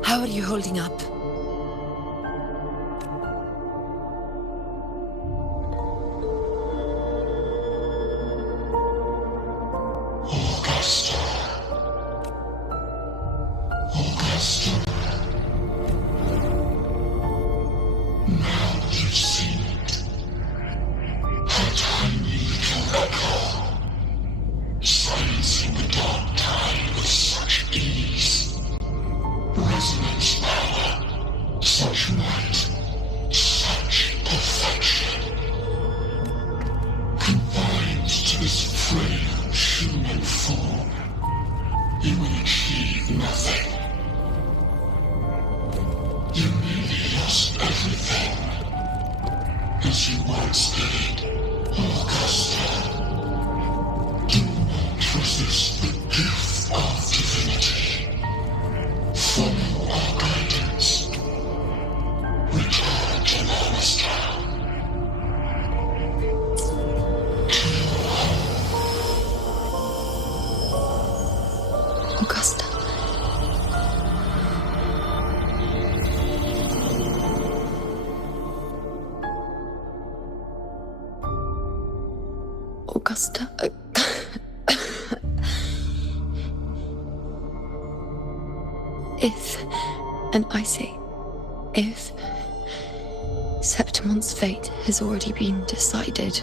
How are you holding up? Augusta. If, and I say, if Septimon's fate has already been decided,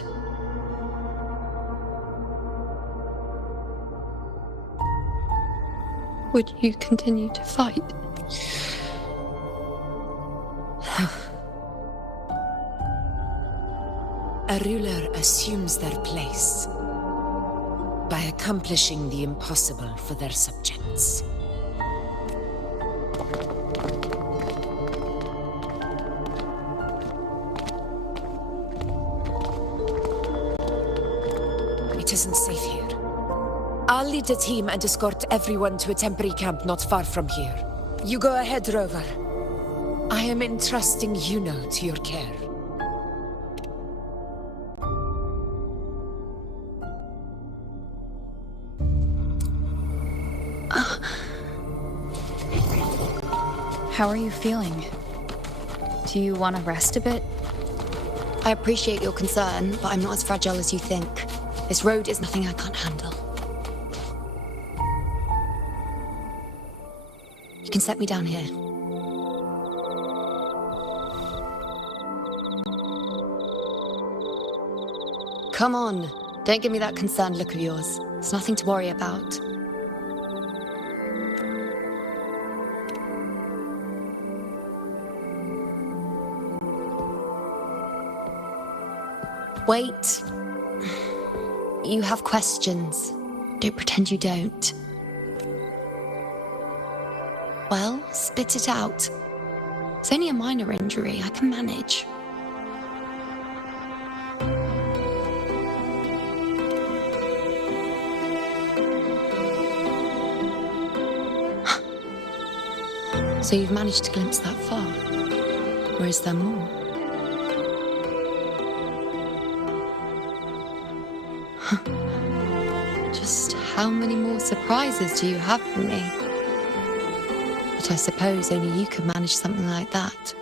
would you continue to fight? A ruler assumes their place by accomplishing the impossible for their subjects. It isn't safe here. I'll lead a team and escort everyone to a temporary camp not far from here. You go ahead, Rover. I am entrusting Yuno to your care. How are you feeling? Do you want to rest a bit? I appreciate your concern, but I'm not as fragile as you think. This road is nothing I can't handle. You can set me down here. Come on. Don't give me that concerned look of yours. It's nothing to worry about. Wait. You have questions. Don't pretend you don't. Well, spit it out. It's only a minor injury. I can manage. So you've managed to glimpse that far? Or is there more? Just how many more surprises do you have for me? But I suppose only you could manage something like that.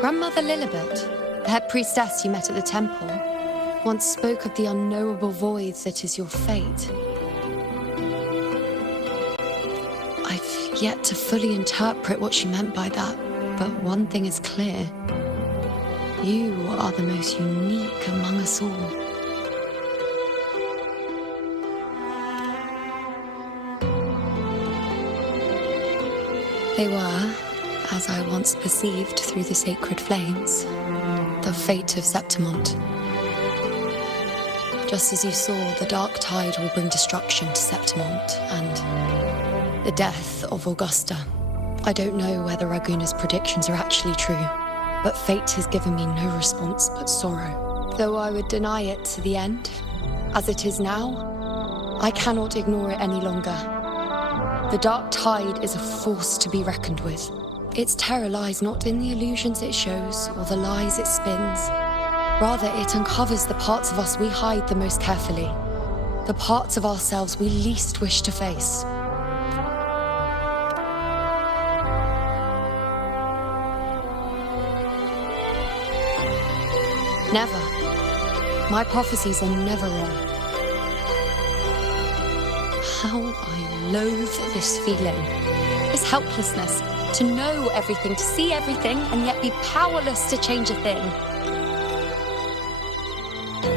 Grandmother Lilibet, the head priestess you met at the temple, once spoke of the unknowable void that is your fate. I've yet to fully interpret what she meant by that, but one thing is clear. You are the most unique among us all. They were, as I once perceived through the sacred flames, the fate of Septimont. Just as you saw, the dark tide will bring destruction to Septimont and the death of Augusta. I don't know whether Raguna's predictions are actually true, but fate has given me no response but sorrow. Though I would deny it to the end, as it is now, I cannot ignore it any longer. The dark tide is a force to be reckoned with. Its terror lies not in the illusions it shows or the lies it spins. Rather, it uncovers the parts of us we hide the most carefully, the parts of ourselves we least wish to face. Never. My prophecies are never wrong. How I loathe this feeling, this helplessness, to know everything, to see everything, and yet be powerless to change a thing.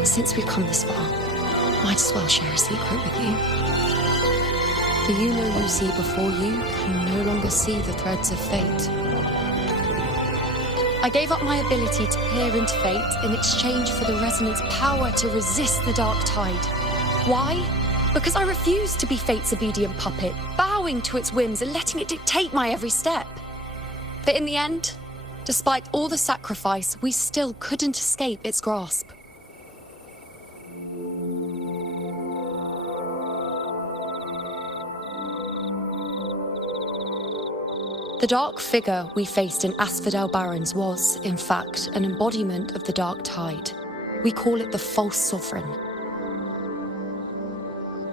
Since we've come this far, might as well share a secret with you. For you know you see before you can no longer see the threads of fate. I gave up my ability to peer into fate in exchange for the resonance power to resist the dark tide. Why? Because I refused to be fate's obedient puppet, bowing to its whims and letting it dictate my every step. But in the end, despite all the sacrifice, we still couldn't escape its grasp. The dark figure we faced in Asphodel Barrens was, in fact, an embodiment of the dark tide. We call it the false sovereign.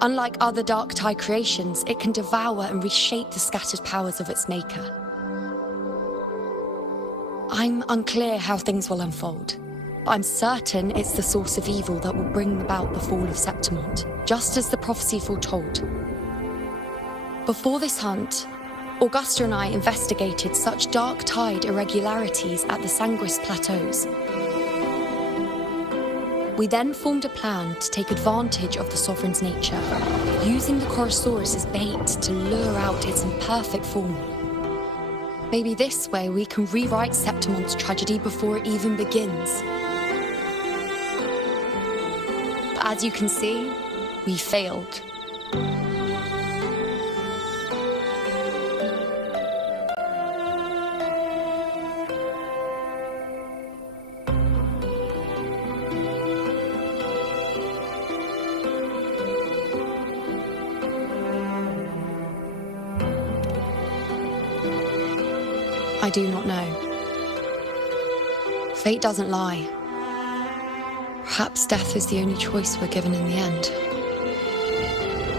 Unlike other dark tide creations, it can devour and reshape the scattered powers of its maker. I'm unclear how things will unfold, but I'm certain it's the source of evil that will bring about the fall of Septimont, just as the prophecy foretold. Before this hunt, Augusta and I investigated such dark tide irregularities at the Sanguis Plateaus. We then formed a plan to take advantage of the Sovereign's nature, using the Chorosaurus as bait to lure out its imperfect form. Maybe this way we can rewrite Septimont's tragedy before it even begins. But as you can see, we failed. I do not know. Fate doesn't lie. Perhaps death is the only choice we're given in the end.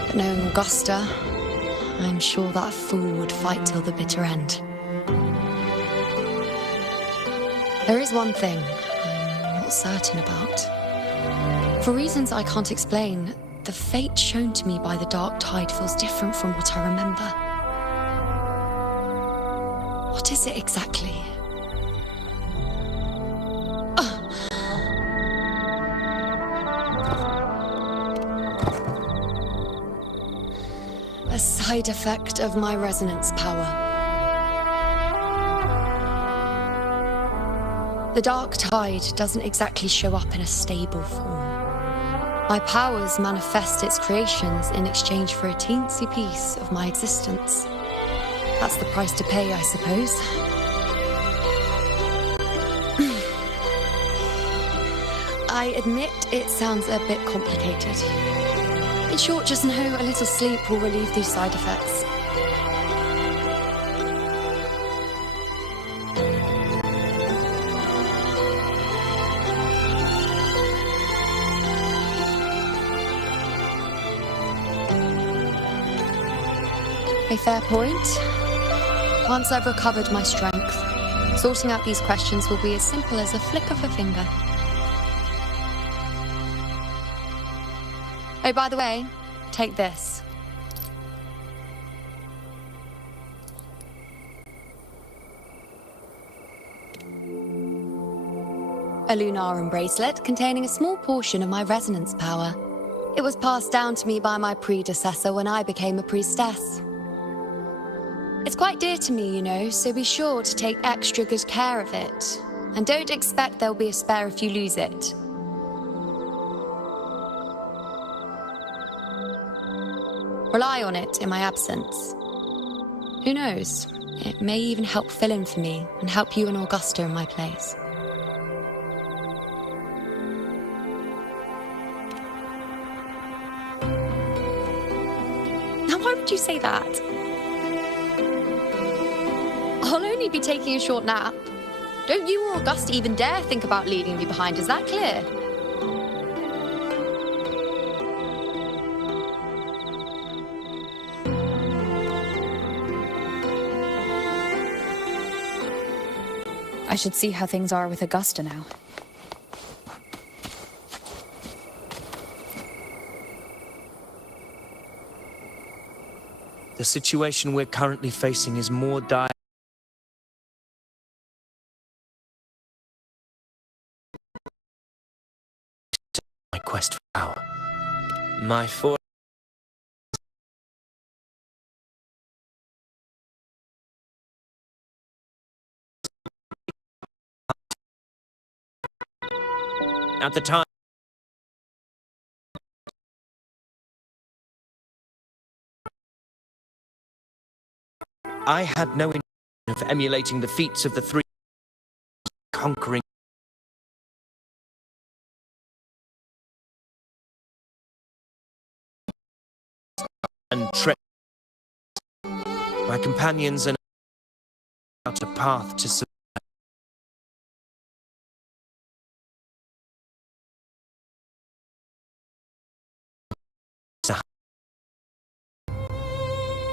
But knowing Augusta, I'm sure that fool would fight till the bitter end. There is one thing I'm not certain about. For reasons I can't explain, the fate shown to me by the dark tide feels different from what I remember. What is it exactly? A side effect of my resonance power. The dark tide doesn't exactly show up in a stable form. My powers manifest its creations in exchange for a teensy piece of my existence. That's the price to pay, I suppose. I admit it sounds a bit complicated. In short, just know a little sleep will relieve these side effects. A fair point. Once I've recovered my strength, sorting out these questions will be as simple as a flick of a finger. Oh, by the way, take this. A Lunarum bracelet containing a small portion of my resonance power. It was passed down to me by my predecessor when I became a priestess. It's quite dear to me, you know, so be sure to take extra good care of it. And don't expect there'll be a spare if you lose it. Rely on it in my absence. Who knows? It may even help fill in for me and help you and Augusta in my place. Now, why would you say that? I'll only be taking a short nap. Don't you or Augusta even dare think about leaving me behind, is that clear? I should see how things are with Augusta now. The situation we're currently facing is more dire. My quest for power. My force. At the time, I had no intention of emulating the feats of the three conquering and trick. My companions and out a path to survive.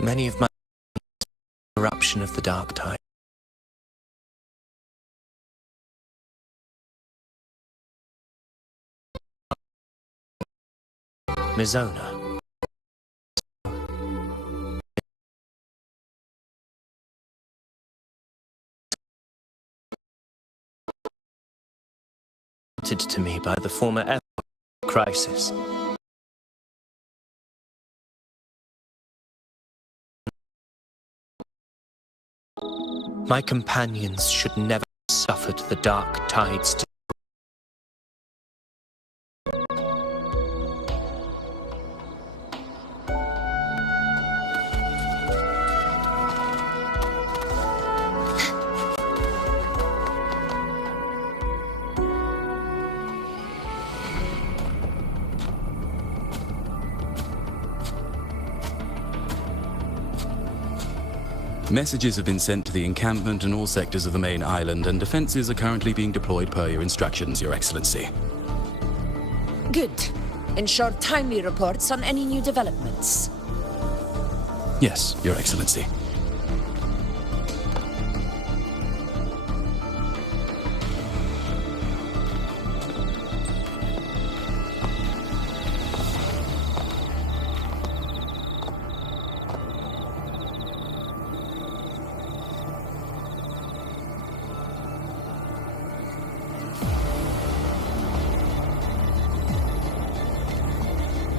Many of my eruption of the dark tide. Mizona. To me by the former crisis. My companions should never have suffered the dark tides to Messages have been sent to the encampment and all sectors of the main island, and defenses are currently being deployed per your instructions, Your Excellency. Good. Ensure timely reports on any new developments. Yes, Your Excellency.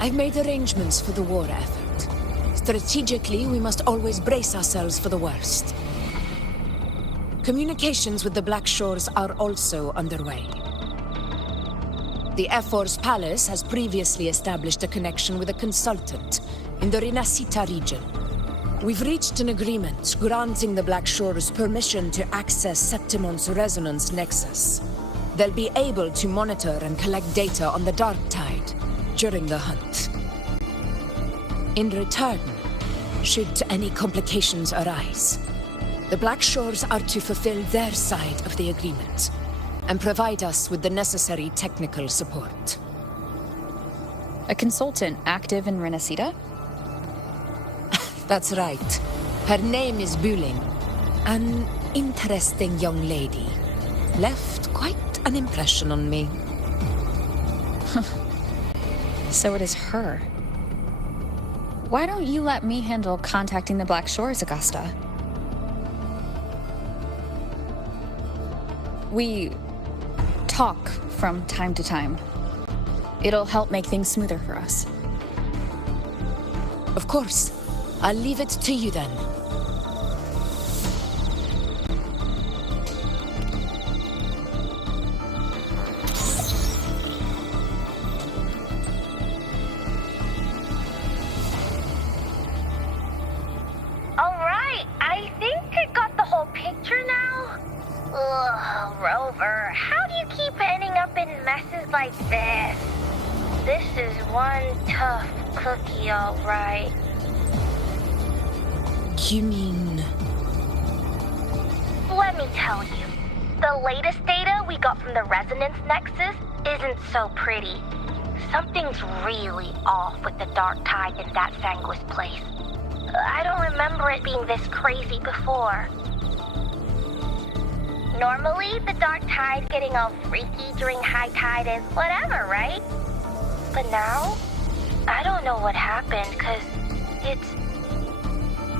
I've made arrangements for the war effort. Strategically, we must always brace ourselves for the worst. Communications with the Black Shores are also underway. The Ephor's palace has previously established a connection with a consultant in the Rinascita region. We've reached an agreement granting the Black Shores permission to access Septimon's resonance nexus. They'll be able to monitor and collect data on the Dark Tide during the hunt. In return, should any complications arise, the Black Shores are to fulfill their side of the agreement and provide us with the necessary technical support. A consultant active in Rinascita? That's right. Her name is Buling. An interesting young lady. Left quite an impression on me. So it is her. Why don't you let me handle contacting the Black Shores, Augusta? We talk from time to time. It'll help make things smoother for us. Of course. I'll leave it to you then. Alright, I think I got the whole picture now. Ugh, Rover, how do you keep ending up in messes like this? This is one tough cookie, alright. You mean... Let me tell you, the latest data we got from the resonance nexus isn't so pretty. Something's really off with the dark tide in that Sanguis place. I don't remember it being this crazy before. Normally, the dark tide getting all freaky during high tide is whatever, right? But now, I don't know what happened, because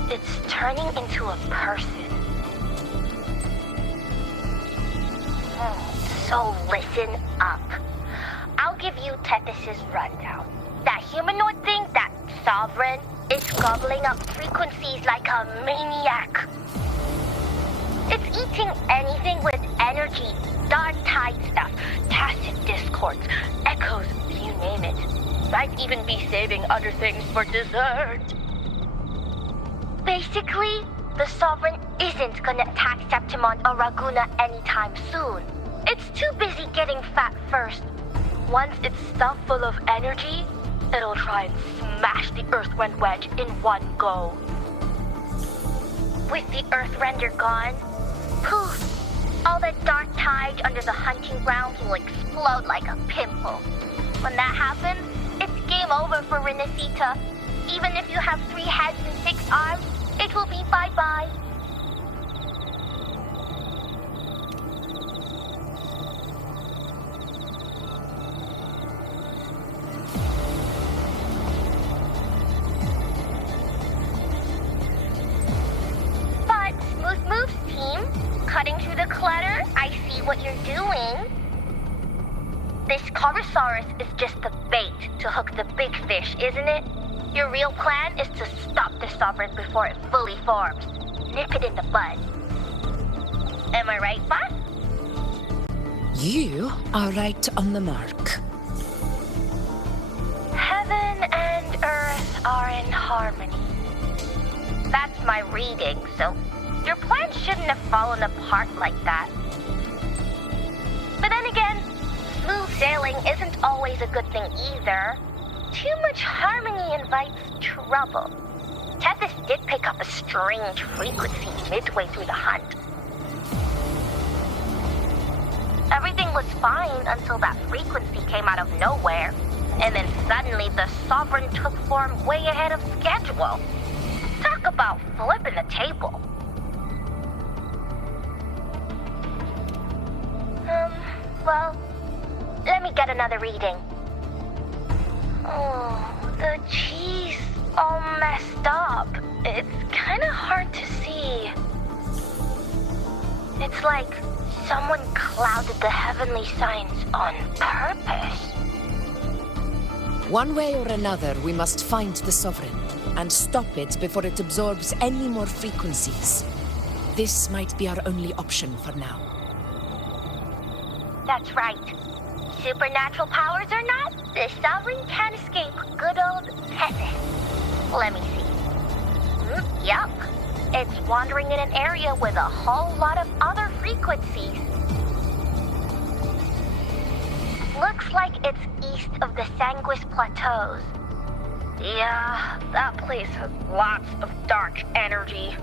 it's turning into a person. So listen up. I'll give you Tethys' rundown. That humanoid thing, that sovereign, is gobbling up frequencies like a maniac. It's eating anything with energy, dark tide stuff, tacit discords, echoes, you name it. Might even be saving other things for dessert. Basically, the Sovereign isn't gonna attack Septimon or Raguna anytime soon. It's too busy getting fat first. Once it's stuffed full of energy, it'll try and smash the Earthwind Wedge in one go. With the Earthrender gone, poof, all the dark tide under the hunting grounds will explode like a pimple. When that happens, it's game over for Rinascita. Even if you have 3 heads and 6 arms, it will be bye-bye. But, Smooth Moves team, cutting through the clutter, I see what you're doing. This Corosaurus is just the bait to hook the big fish, isn't it? Your real plan is to stop the Sovereign before it fully forms. Nip it in the bud. Am I right, boss? You are right on the mark. Heaven and Earth are in harmony. That's my reading, so your plan shouldn't have fallen apart like that. But then again, smooth sailing isn't always a good thing either. Too much harmony invites trouble. Tethys did pick up a strange frequency midway through the hunt. Everything was fine until that frequency came out of nowhere, and then suddenly the Sovereign took form way ahead of schedule. Talk about flipping the table. Well, let me get another reading. Oh, the cheese all messed up. It's kind of hard to see. It's like someone clouded the heavenly signs on purpose. One way or another, we must find the Sovereign and stop it before it absorbs any more frequencies. This might be our only option for now. That's right. Supernatural powers or not, the Sovereign can't escape good old Tethys. Let me see. Yup. It's wandering in an area with a whole lot of other frequencies. Looks like it's east of the Sanguis Plateaus. Yeah, that place has lots of dark energy.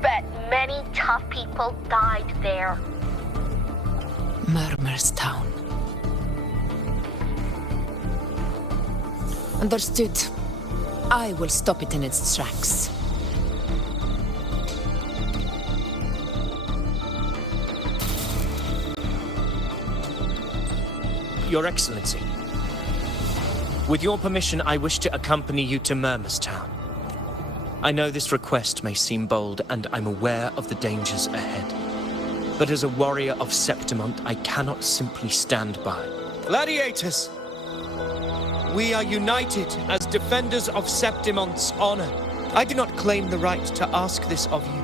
Bet many tough people died there. Murmur's Town. Understood. I will stop it in its tracks. Your Excellency. With your permission, I wish to accompany you to Murmur's Town. I know this request may seem bold, and I'm aware of the dangers ahead. But as a warrior of Septimont, I cannot simply stand by. Gladiators! We are united as defenders of Septimont's honor. I do not claim the right to ask this of you.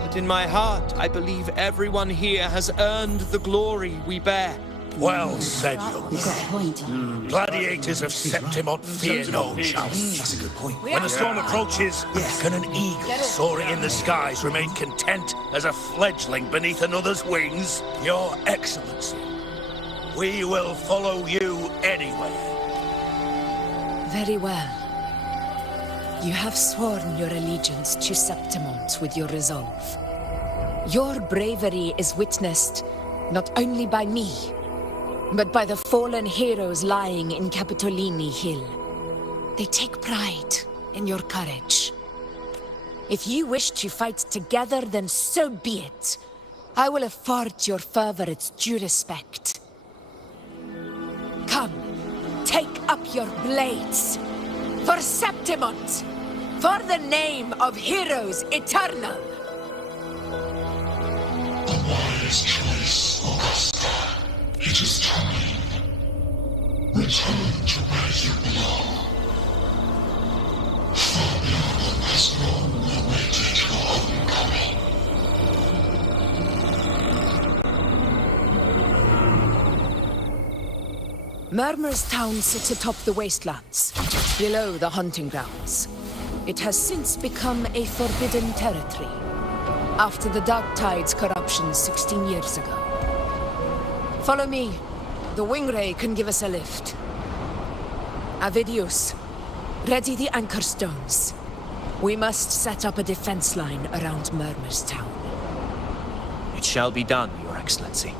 But in my heart, I believe everyone here has earned the glory we bear. Well said, young. Gladiators of Septimont fear no challenge. That's a good point. When the storm approaches, can an eagle soaring in the skies remain content as a fledgling beneath another's wings? Your Excellency, we will follow you anywhere. Very well. You have sworn your allegiance to Septimont with your resolve. Your bravery is witnessed not only by me, but by the fallen heroes lying in Capitolini Hill. They take pride in your courage. If you wish to fight together, then so be it. I will afford your fervor its due respect. Come, take up your blades. For Septimont! For the name of heroes eternal! The wise choice, Augusta. It is time. Return to where you belong. Far beyond has long awaited your homecoming. Murmur's Town sits atop the wastelands, below the hunting grounds. It has since become a forbidden territory, after the Dark Tide's corruption 16 years ago. Follow me. The Wingray can give us a lift. Avidius, ready the anchor stones. We must set up a defense line around Murmur's Town. It shall be done, Your Excellency.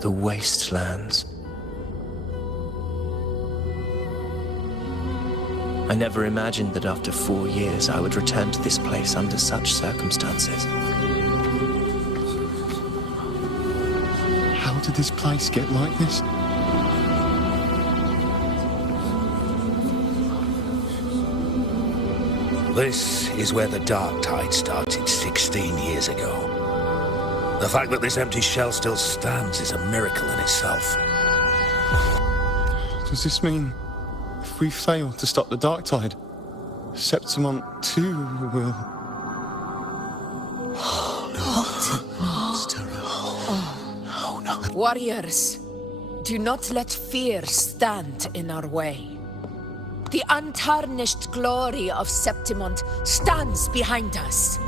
The wastelands. I never imagined that after 4 years I would return to this place under such circumstances. How did this place get like this? This is where the Dark Tide started 16 years ago. The fact that this empty shell still stands is a miracle in itself. Does this mean if we fail to stop the Dark Tide, Septimont too will... Warriors, do not let fear stand in our way. The untarnished glory of Septimont stands behind us.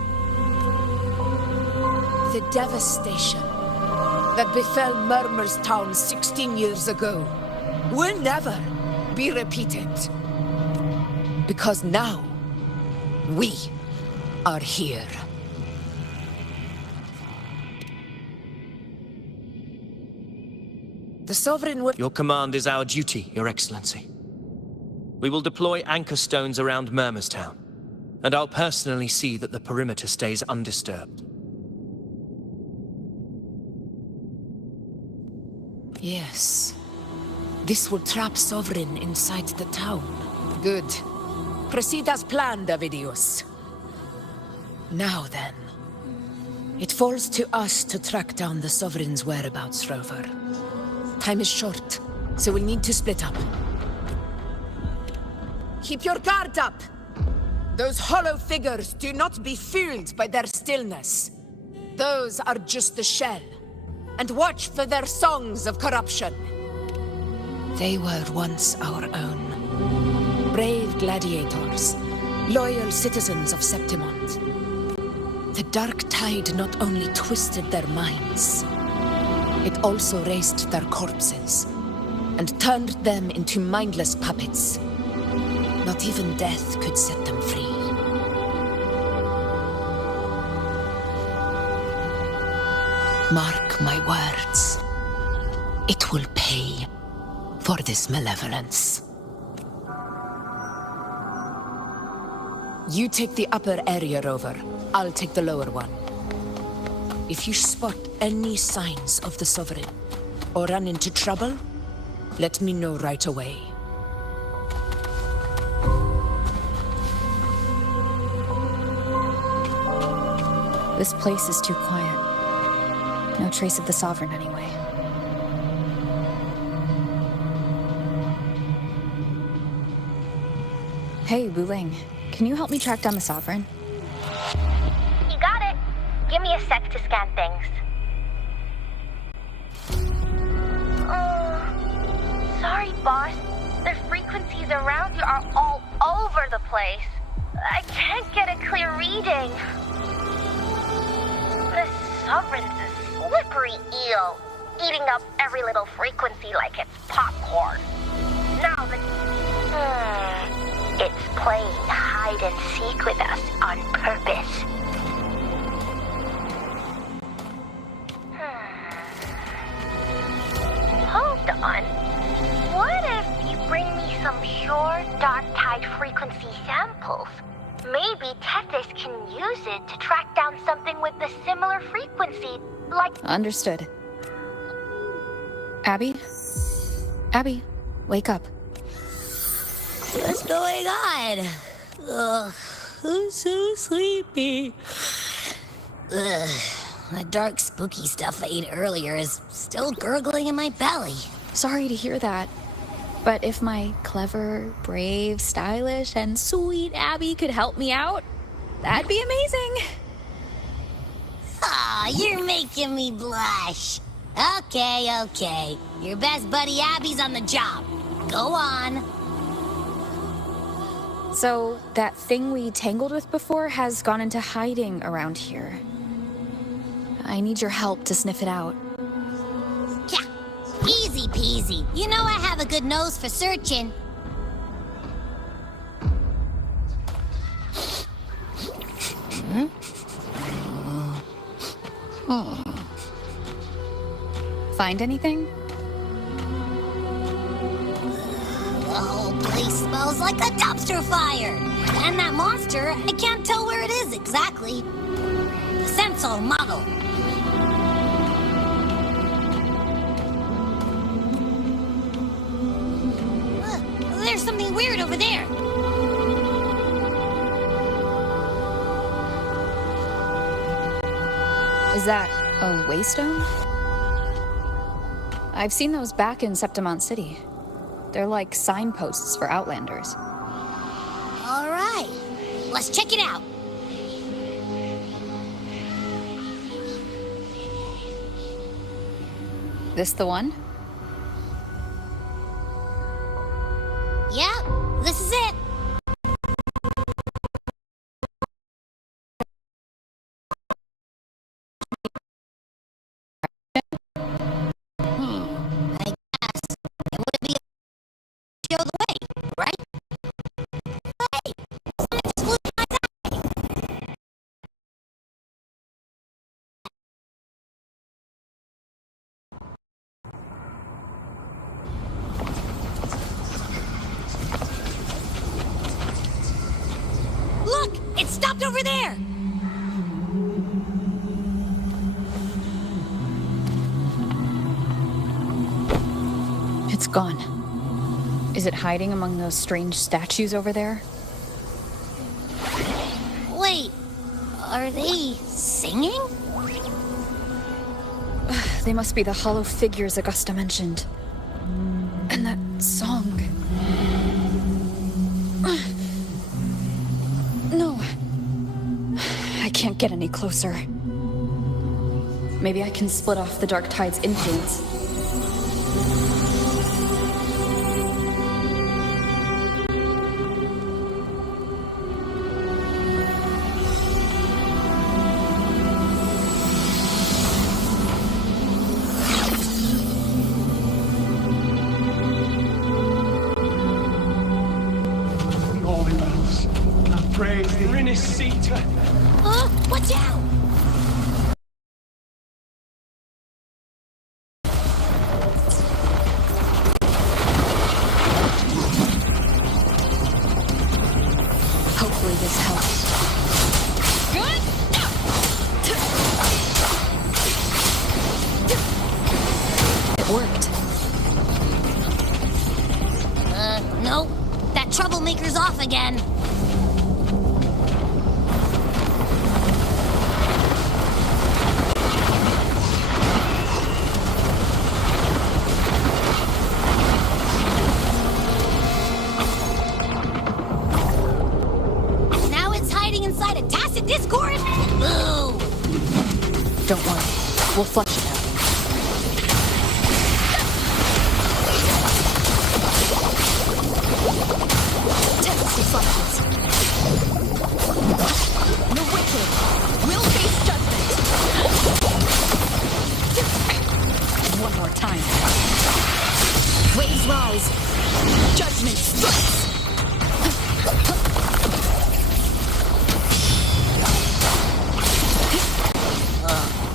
The devastation that befell Murmur's Town 16 years ago will never be repeated. Because now, we are here. The Sovereign will... Your command is our duty, Your Excellency. We will deploy anchor stones around Murmur's Town, and I'll personally see that the perimeter stays undisturbed. Yes. This will trap Sovereign inside the town. Good. Proceed as planned, Avidius. Now then. It falls to us to track down the Sovereign's whereabouts, Rover. Time is short, so we'll need to split up. Keep your guard up! Those hollow figures do not be fooled by their stillness. Those are just the shell. And watch for their songs of corruption. They were once our own. Brave gladiators, loyal citizens of Septimont. The dark tide not only twisted their minds, it also raised their corpses and turned them into mindless puppets. Not even death could set them free. Mark my words. It will pay for this malevolence. You take the upper area, Rover. I'll take the lower one. If you spot any signs of the Sovereign, or run into trouble, let me know right away. This place is too quiet. No trace of the Sovereign anyway. Hey, Wuling, can you help me track down the Sovereign? You got it. Give me a sec to scan things. Sorry, boss. The frequencies around you are all over the place. I can't get a clear reading. The Sovereign's a slippery eel, eating up every little frequency like it's popcorn. Now it's playing hide and seek with us on purpose. Hold on. What if you bring me some pure dark tide frequency samples? Maybe Tethys can use it to track down something with a similar frequency, like... Understood. Abby? Abby, wake up. What's going on? Ugh, I'm so sleepy. Ugh, that dark, spooky stuff I ate earlier is still gurgling in my belly. Sorry to hear that. But if my clever, brave, stylish, and sweet Abby could help me out, that'd be amazing. Aw, you're making me blush. Okay. Your best buddy Abby's on the job. Go on. So, that thing we tangled with before has gone into hiding around here. I need your help to sniff it out. Yeah, easy peasy. You know I have a good nose for searching. Find anything? The whole place smells like a dumpster fire. And that monster, I can't tell where it is exactly. The sensor model. There's something weird over there. Is that a waystone? I've seen those back in Septimont City. They're like signposts for Outlanders. All right, let's check it out. This the one? Yep, this is it. I guess it would be show the way, right? Hey, let's lose my eye. Look, it stopped over there. It's gone. Is it hiding among those strange statues over there? Wait, are they singing? They must be the hollow figures Augusta mentioned. And that song. No. I can't get any closer. Maybe I can split off the Dark Tide's influence. Rinascita! Watch out! Hopefully this helps. It worked. Nope. That troublemaker's off again. Now it's hiding inside a tacit discord? Boo! Don't worry. We'll flush it out. Test reflections. The wicked will face judgment. One more time. Waves rise. Judgment strikes.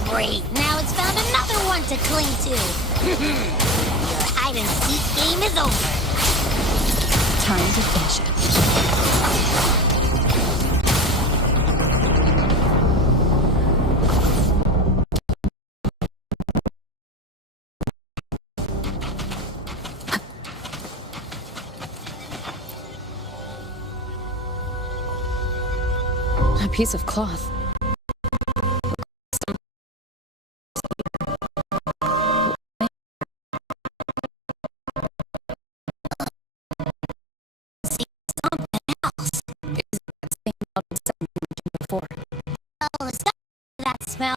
Great. Now it's found another one to cling to. Your hide-and-seek game is over. Time to finish it. A piece of cloth. Oh, the stuff that smell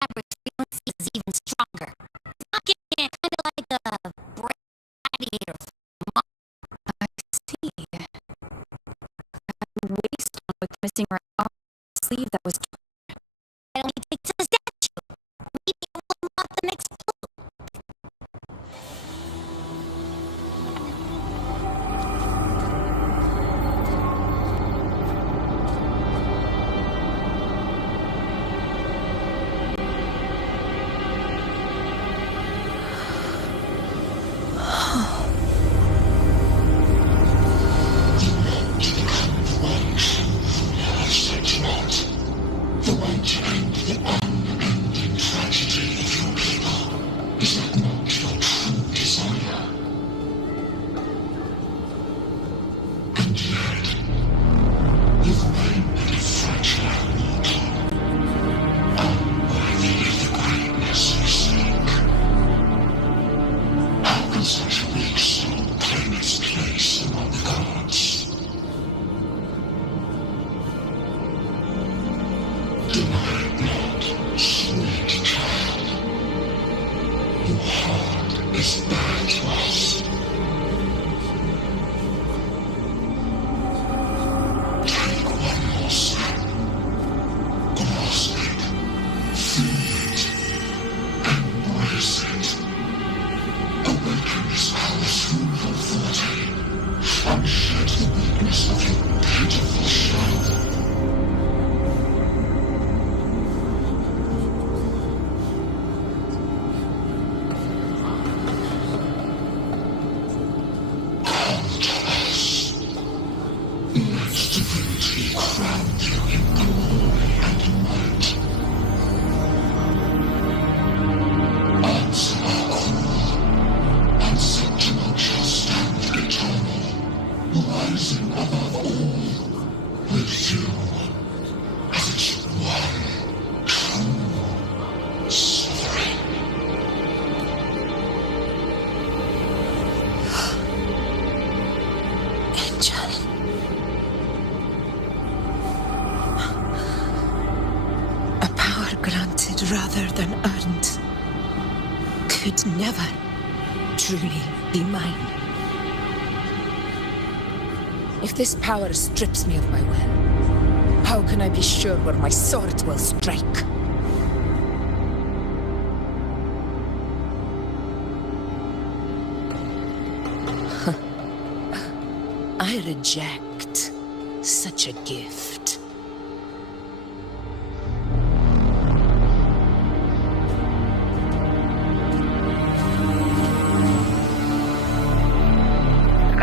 fabric frequency is even stronger. It's not getting it kind of like a radiator. I see. Waste on with missing right arm sleeve that was. I only take to the statue. Maybe it will unlock the next clue. The way to end the unending tragedy of your people. Is that not your true desire? And yet, you've made a fragile mortal, unworthy of the greatness you seek. How can such a weak soul claim its place among the gods? Deny it not, sweet child. Your heart is bare to us. Take one more step. Grasp it, feel it, embrace it. Awaken this powerful authority, and shed the weakness of your pitiful shell. Divinity crown you in glory and might. Answer our call, and sentinel shall stand eternal, rising above all, with you as its one true sovereign. Angel. A power granted rather than earned could never truly be mine. If this power strips me of my will, how can I be sure where my sword will strike? I reject such a gift.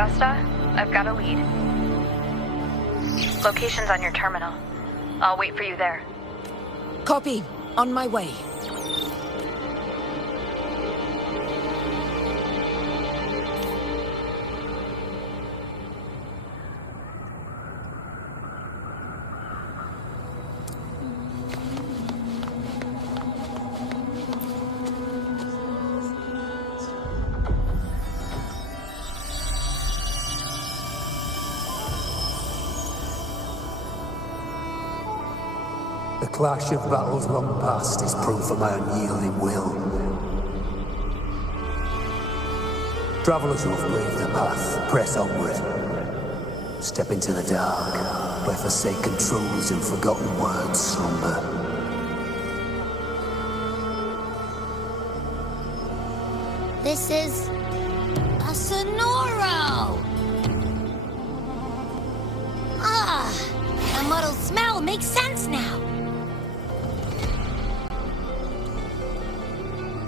Augusta, I've got a lead. Location's on your terminal. I'll wait for you there. Copy. On my way. The clash of battles long past is proof of my unyielding will. Travelers who have braved the path, press onward. Step into the dark, where forsaken truths and forgotten words slumber. This is a Sonoro! Ah, the muddled smell makes sense now.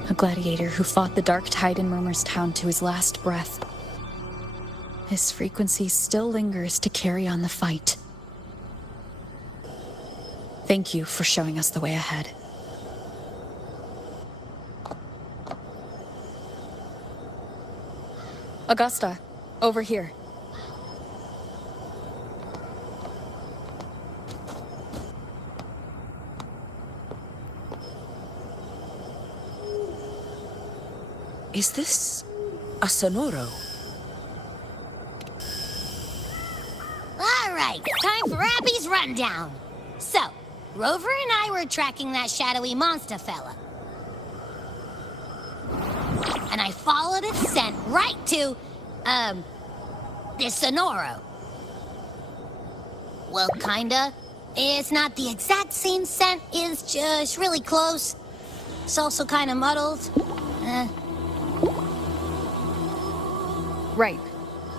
A gladiator who fought the dark tide in Murmur's Town to his last breath. His frequency still lingers to carry on the fight. Thank you for showing us the way ahead. Augusta, over here. Is this a Sonoro? All right, time for Abby's rundown. So, Rover and I were tracking that shadowy monster fella. And I followed its scent right to, this Sonoro. Well, kinda. It's not the exact same scent, it's just really close. It's also kinda muddled. Right.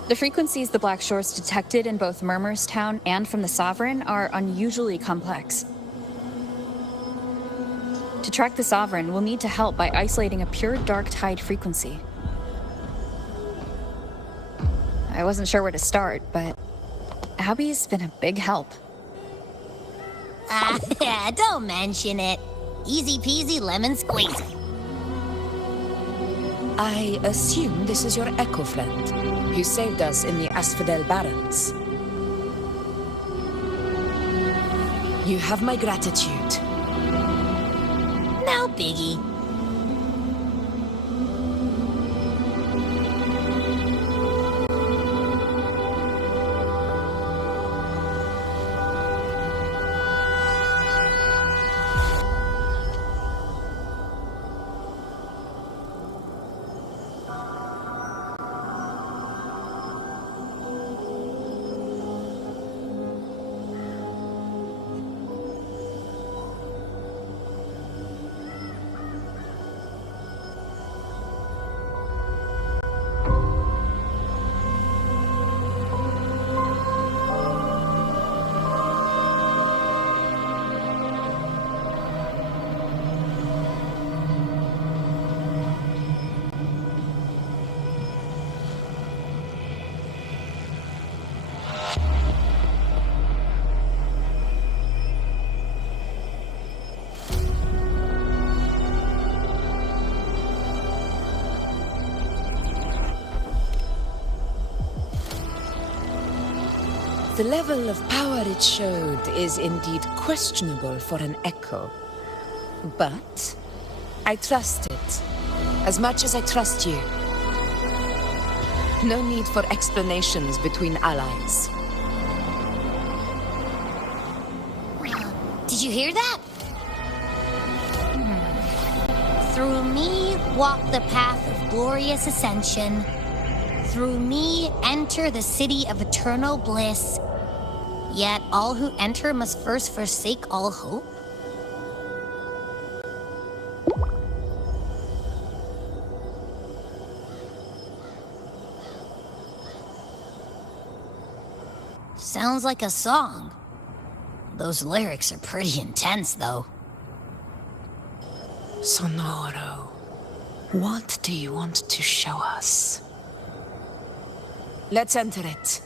The frequencies the Black Shores detected in both Murmur's Town and from the Sovereign are unusually complex. To track the Sovereign, we'll need to help by isolating a pure dark tide frequency. I wasn't sure where to start, but Abby's been a big help. Yeah, don't mention it. Easy peasy lemon squeezy. I assume this is your Echo friend, who saved us in the Asphodel Barrens. You have my gratitude. No biggie. The level of power it showed is indeed questionable for an Echo. But I trust it, as much as I trust you. No need for explanations between allies. Did you hear that? Through me walk the path of glorious ascension. Through me enter the city of eternal bliss. Yet all who enter must first forsake all hope. Sounds like a song. Those lyrics are pretty intense, though. Sonoro, what do you want to show us? Let's enter it.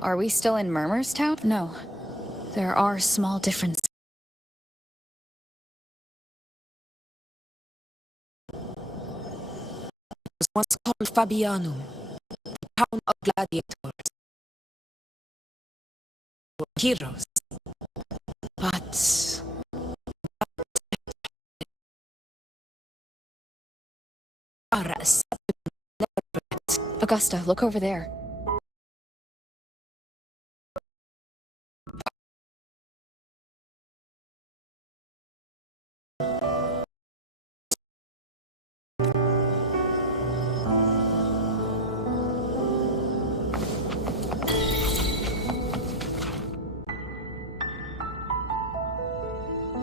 Are we still in Murmur's Town? No. There are small differences. Was once called Fabianum, the town of gladiators. Heroes. But Augusta, look over there.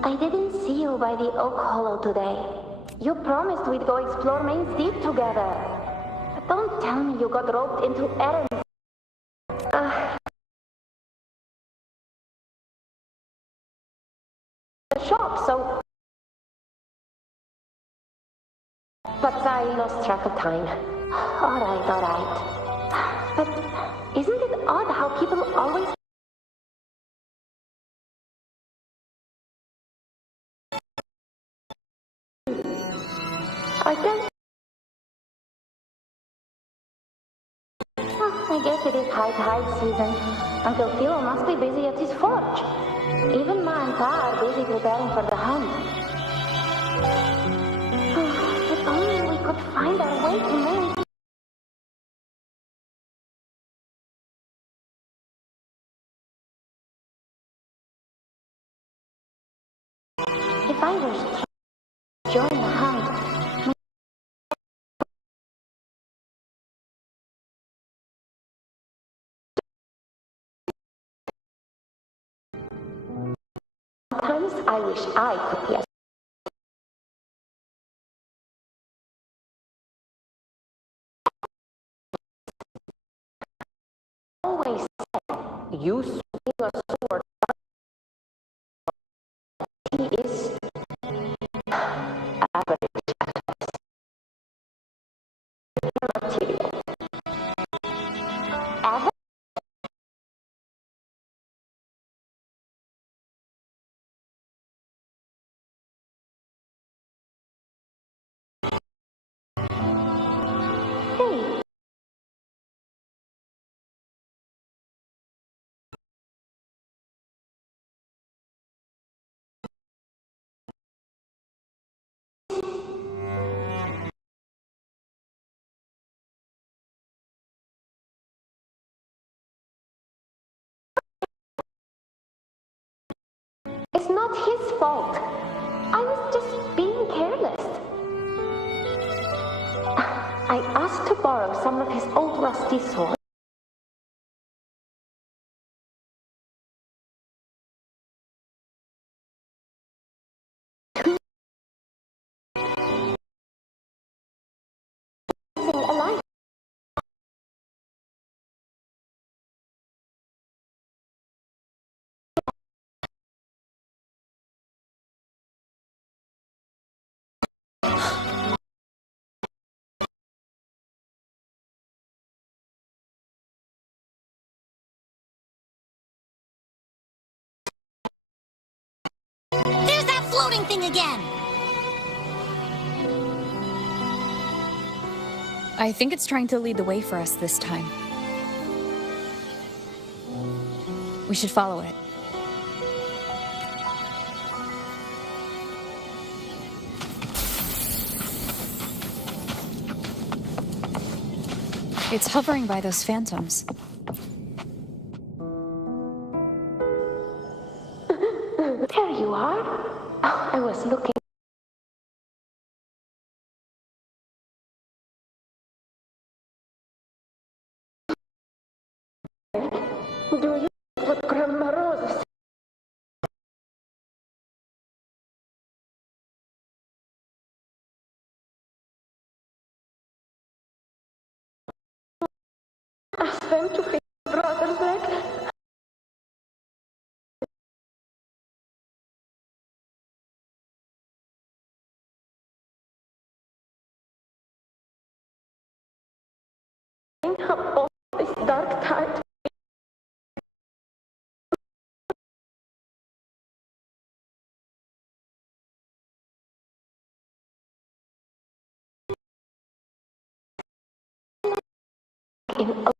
I didn't see you by the Oak Hollow today. You promised we'd go explore Main's Deep together. But don't tell me you got roped into errands. The shop, so... But I lost track of time. Alright. But isn't it odd how people always... I guess... I guess it is high tide season. Uncle Philo must be busy at his forge. Even Ma and Pa are busy preparing for the hunt. If only we could find our way to Maine. If I were to join the hunt, sometimes I wish I could be a... Always said, you swing a sword. He is average at best. Material. Average? Hey. It's not his fault. I was just being careless. I asked to borrow some of his old rusty sword. Alive. There's that floating thing again! I think it's trying to lead the way for us this time. We should follow it. It's hovering by those phantoms. There you are. Oh, I was looking. Do you what Grandma Rosa said? Ask them to feed brother's leg. All this dark tide. In a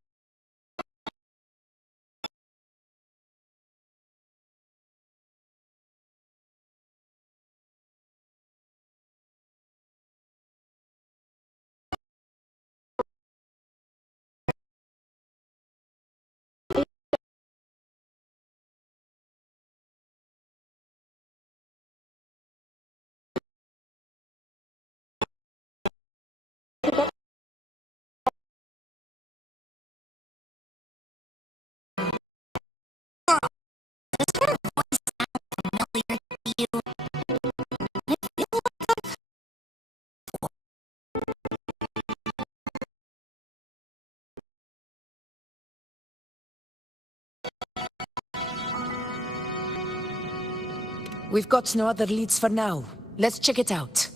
We've got no other leads for now. Let's check it out.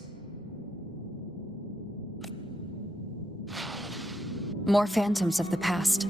More phantoms of the past.